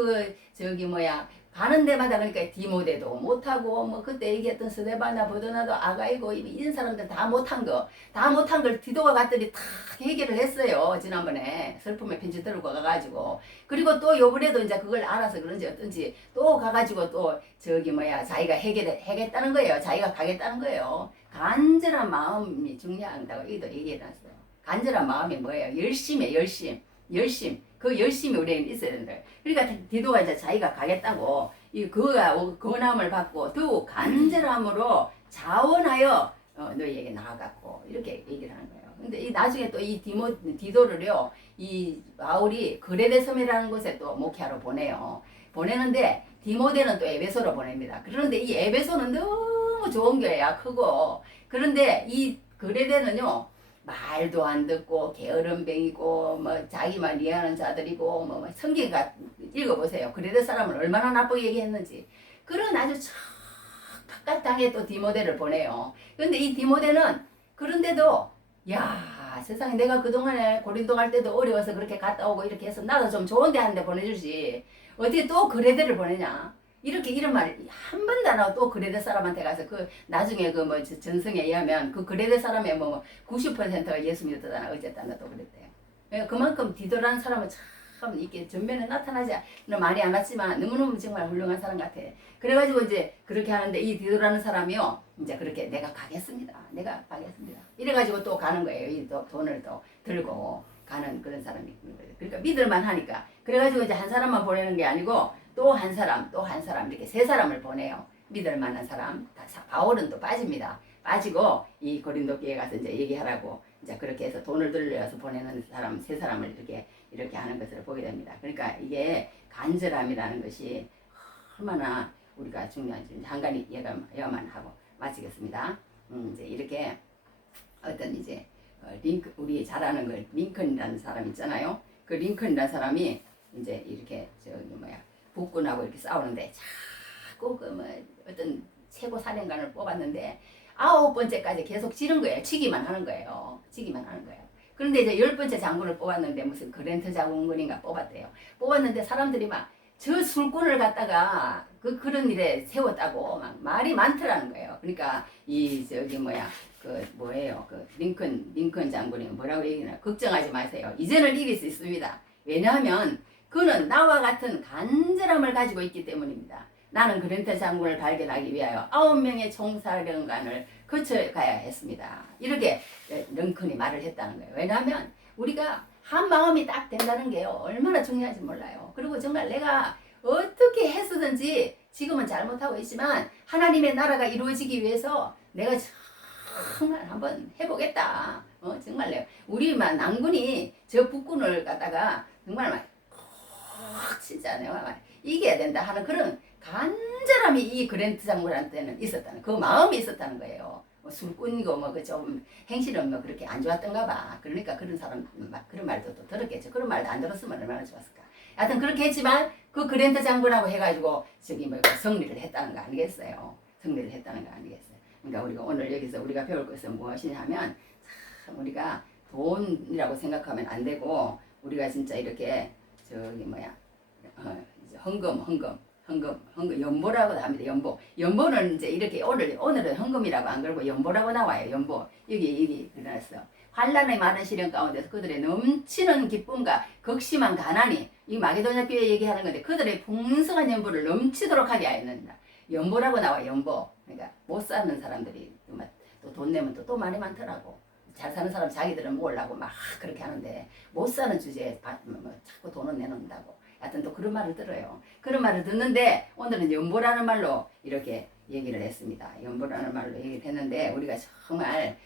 가는 데마다 그러니까 디모데도 못하고 그때 얘기했던 스데바나 보드나도 아가이고 이런 사람들 다 못한 걸 디도가 갔더니 다 해결을 했어요. 지난번에 슬픔의 편지 들고 가가지고. 그리고 또 요번에도 이제 그걸 알아서 그런지 어떤지 또 가가지고 또 자기가 해겠다는 거예요. 자기가 가겠다는 거예요. 간절한 마음이 중요하다고 이도 얘기해놨어요. 간절한 마음이 뭐예요? 열심. 그 열심이 우리에게 있어야 된다. 그러니까 디도가 이제 자기가 가겠다고 그가 권함을 받고 더욱 간절함으로 자원하여 너희에게 나아갔고 이렇게 얘기를 하는 거예요. 근데 이 나중에 또 이 디도를요 이 바울이 그레데 섬이라는 곳에 또 목회하러 보내요. 보내는데 디모데는 또 에베소로 보냅니다. 그런데 이 에베소는 너무 좋은 교회야. 크고. 그런데 이 그레데는요 말도 안 듣고 게으름뱅이고 자기만 이해하는 자들이고 성경 읽어보세요. 그레데 사람을 얼마나 나쁘게 얘기했는지. 그런 아주 바깥 땅에 또 디모데를 보내요. 그런데 이 디모데는 그런데도 야 세상에 내가 그동안에 고린도 갈 때도 어려워서 그렇게 갔다 오고 이렇게 해서 나도 좀 좋은 데 한 데 보내주지 어떻게 또 그레데를 보내냐. 이런 말 한 번도 안 하고 또 그레데 사람한테 가서 나중에 전승에 의하면 그 그레데 사람의 90%가 예수 믿었다나 어쨌다나 또 그랬대요. 그러니까 그만큼 디도라는 사람은 참 이렇게 전면에 나타나지 많이 안 왔지만 너무너무 정말 훌륭한 사람 같아. 그래가지고 이제 그렇게 하는데 이 디도라는 사람이요 이제 그렇게 내가 가겠습니다. 이래가지고 또 가는 거예요. 이 돈을 또 들고 가는 그런 사람이 있는 거예요. 그러니까 믿을만 하니까. 그래가지고 이제 한 사람만 보내는 게 아니고 또 한 사람 이렇게 세 사람을 보내요. 믿을 만한 사람. 바울은 또 빠집니다. 빠지고 이 고린도 교회 가서 이제 얘기하라고 이제 그렇게 해서 돈을 들려서 보내는 사람 세 사람을 이렇게 하는 것을 보게 됩니다. 그러니까 이게 간절함이라는 것이 얼마나 우리가 중요한지 한간히 예만 하고 마치겠습니다. 이제 이렇게 어떤 이제 우리 잘 아는 그 링컨이라는 사람 있잖아요. 그 링컨이라는 사람이 이제 이렇게 북군하고 이렇게 싸우는데 자꾸 어떤 최고 사령관을 뽑았는데 9번째까지 계속 지는 거예요. 치기만 하는 거예요. 그런데 이제 10번째 장군을 뽑았는데 무슨 그랜트 장군인가 뽑았대요. 뽑았는데 사람들이 막 저 술꾼을 갖다가 그런 일에 세웠다고 막 말이 많더라는 거예요. 그러니까 링컨 장군이 뭐라고 얘기하나 걱정하지 마세요. 이제는 이길 수 있습니다. 왜냐하면 그는 나와 같은 간절함을 가지고 있기 때문입니다. 나는 그랜트 장군을 발견하기 위하여 9명의 총사령관을 거쳐가야 했습니다. 이렇게 링컨이 말을 했다는 거예요. 왜냐하면 우리가 한 마음이 딱 된다는 게요 얼마나 중요한지 몰라요. 그리고 정말 내가 어떻게 했었든지 지금은 잘못하고 있지만 하나님의 나라가 이루어지기 위해서 내가 정말 한번 해보겠다. 정말 우리만 남군이 저 북군을 갖다가 정말 막 진짜 내가 막 이겨야 된다 하는 그런 간절함이 이 그랜트 장군한테는 있었다는 그 마음이 있었다는 거예요. 술꾼이고 좀 행실은 그렇게 안 좋았던가 봐. 그러니까 그런 사람 그런 말도 또 들었겠죠. 그런 말도 안 들었으면 얼마나 좋았을까. 하여튼 그렇게 했지만 그 그랜트 장군하고 해가지고 승리를 했다는 거 아니겠어요. 그러니까 우리가 오늘 여기서 우리가 배울 것은 무엇이냐 하면 참 우리가 돈이라고 생각하면 안 되고 우리가 진짜 이렇게 헌금 연보라고 합니다. 연보는 이제 이렇게 오늘은 헌금이라고 안 그러고 연보라고 나와요. 연보 여기 그래놨어. 환란의 많은 시련 가운데서 그들의 넘치는 기쁨과 극심한 가난이 이 마게도냐 교회 얘기하는 건데 그들의 풍성한 연보를 넘치도록 하게 하였느니라. 연보라고 나와. 연보. 그러니까 못 사는 사람들이 또 돈 내면 또 많이 많더라고. 잘 사는 사람 자기들은 모으려고 막 그렇게 하는데 못 사는 주제에 자꾸 돈을 내놓는다고. 하여튼 또 그런 말을 들어요. 그런 말을 듣는데 오늘은 연보라는 말로 이렇게 얘기를 했습니다. 연보라는 말로 얘기를 했는데 우리가 정말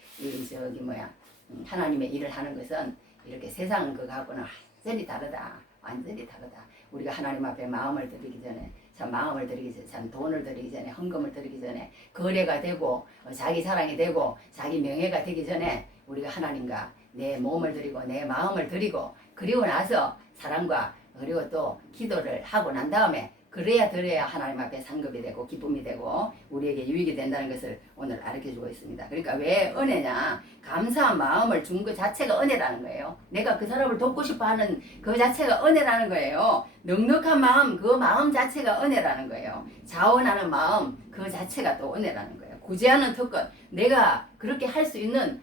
하나님의 일을 하는 것은 이렇게 세상 그거하고는 완전히 다르다. 완전히 다르다. 우리가 하나님 앞에 마음을 드리기 전에 참 마음을 드리기 전에 참 돈을 드리기 전에 헌금을 드리기 전에 거래가 되고 자기 자랑이 되고 자기 명예가 되기 전에 우리가 하나님과 내 몸을 드리고 내 마음을 드리고 그리고 나서 사랑과 그리고 또 기도를 하고 난 다음에 그래야 하나님 앞에 상급이 되고 기쁨이 되고 우리에게 유익이 된다는 것을 오늘 가르쳐주고 있습니다. 그러니까 왜 은혜냐? 감사한 마음을 준 것 자체가 은혜라는 거예요. 내가 그 사람을 돕고 싶어 하는 그 자체가 은혜라는 거예요. 넉넉한 마음, 그 마음 자체가 은혜라는 거예요. 자원하는 마음, 그 자체가 또 은혜라는 거예요. 구제하는 특권, 내가 그렇게 할 수 있는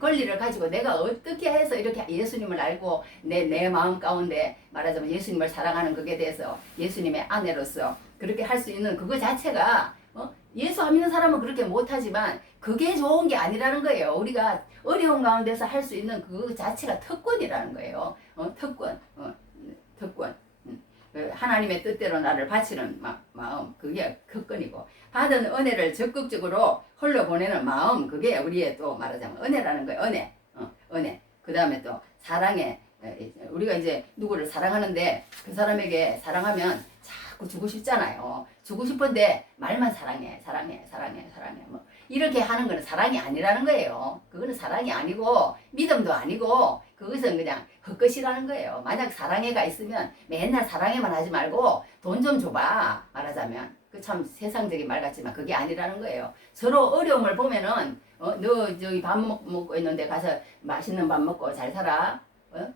권리를 가지고 내가 어떻게 해서 이렇게 예수님을 알고 내 마음 가운데 말하자면 예수님을 사랑하는 것에 대해서 예수님의 아내로서 그렇게 할 수 있는 그거 자체가 예수 안 믿는 사람은 그렇게 못하지만 그게 좋은 게 아니라는 거예요. 우리가 어려운 가운데서 할 수 있는 그 자체가 특권이라는 거예요. 특권. 하나님의 뜻대로 나를 바치는 마음, 그게 특권이고 받은 은혜를 적극적으로 흘려보내는 마음, 그게 우리의 또 말하자면 은혜라는 거예요. 은혜. 그 다음에 또 사랑에 우리가 이제 누구를 사랑하는데 그 사람에게 사랑하면 자꾸 주고 싶잖아요. 주고 싶은데 말만 사랑해 뭐 이렇게 하는 거는 사랑이 아니라는 거예요. 그거는 사랑이 아니고 믿음도 아니고 그것은 그냥 헛것이라는 거예요. 만약 사랑해가 있으면 맨날 사랑해만 하지 말고 돈 좀 줘봐 말하자면 그 참 세상적인 말 같지만 그게 아니라는 거예요. 서로 어려움을 보면은 너 저기 밥 먹고 있는데 가서 맛있는 밥 먹고 잘 살아.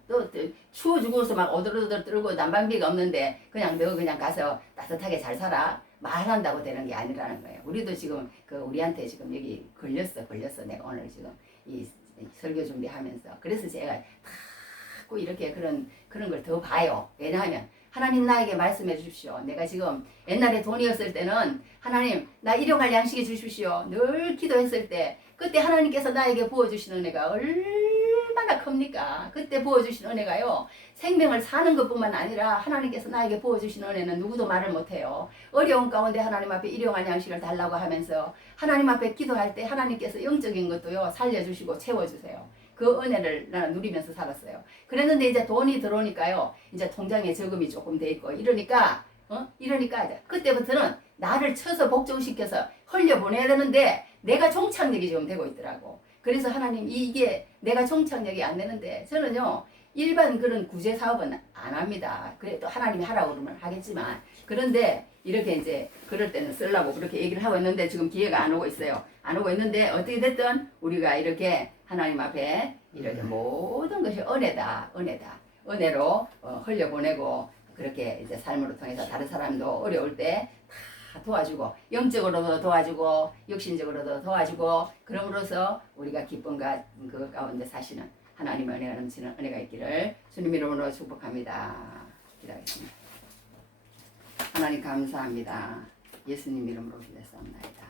또 추워 죽어서 막 오들오들 떨고 난방비가 없는데 그냥 너 그냥 가서 따뜻하게 잘 살아. 말한다고 되는 게 아니라는 거예요. 우리도 지금 우리한테 지금 여기 걸렸어. 내가 오늘 지금 이 설교 준비하면서 그래서 제가 자꾸 이렇게 그런 걸 더 봐요. 왜냐하면 하나님 나에게 말씀해 주십시오. 내가 지금 옛날에 돈이었을 때는 하나님 나 일용할 양식해 주십시오. 늘 기도했을 때 그때 하나님께서 나에게 부어주신 은혜가 얼마나 큽니까? 그때 부어주신 은혜가요. 생명을 사는 것뿐만 아니라 하나님께서 나에게 부어주신 은혜는 누구도 말을 못해요. 어려운 가운데 하나님 앞에 일용할 양식을 달라고 하면서 하나님 앞에 기도할 때 하나님께서 영적인 것도요 살려주시고 채워주세요. 그 은혜를 나는 누리면서 살았어요. 그랬는데 이제 돈이 들어오니까요. 이제 통장에 저금이 조금 돼 있고 이러니까 이제 그때부터는 나를 쳐서 복종시켜서 흘려보내야 되는데 내가 종착역이 지금 되고 있더라고. 그래서 하나님 이게 내가 종착역이 안 되는데 저는요. 일반 그런 구제 사업은 안 합니다. 그래 또 하나님이 하라고 그러면 하겠지만 그런데 이렇게 이제 그럴 때는 쓰려고 그렇게 얘기를 하고 있는데 지금 기회가 안 오고 있어요. 안 오고 있는데 어떻게 됐든 우리가 이렇게 하나님 앞에 이렇게 모든 것이 은혜로 흘려보내고 그렇게 이제 삶으로 통해서 다른 사람도 어려울 때 다 도와주고 영적으로도 도와주고 육신적으로도 도와주고 그럼으로써 우리가 기쁨과 그 가운데 사시는 하나님의 은혜가 넘치는 은혜가 있기를 주님 이름으로 축복합니다. 기도하겠습니다. 하나님 감사합니다. 예수님 이름으로 기도했사옵나이다.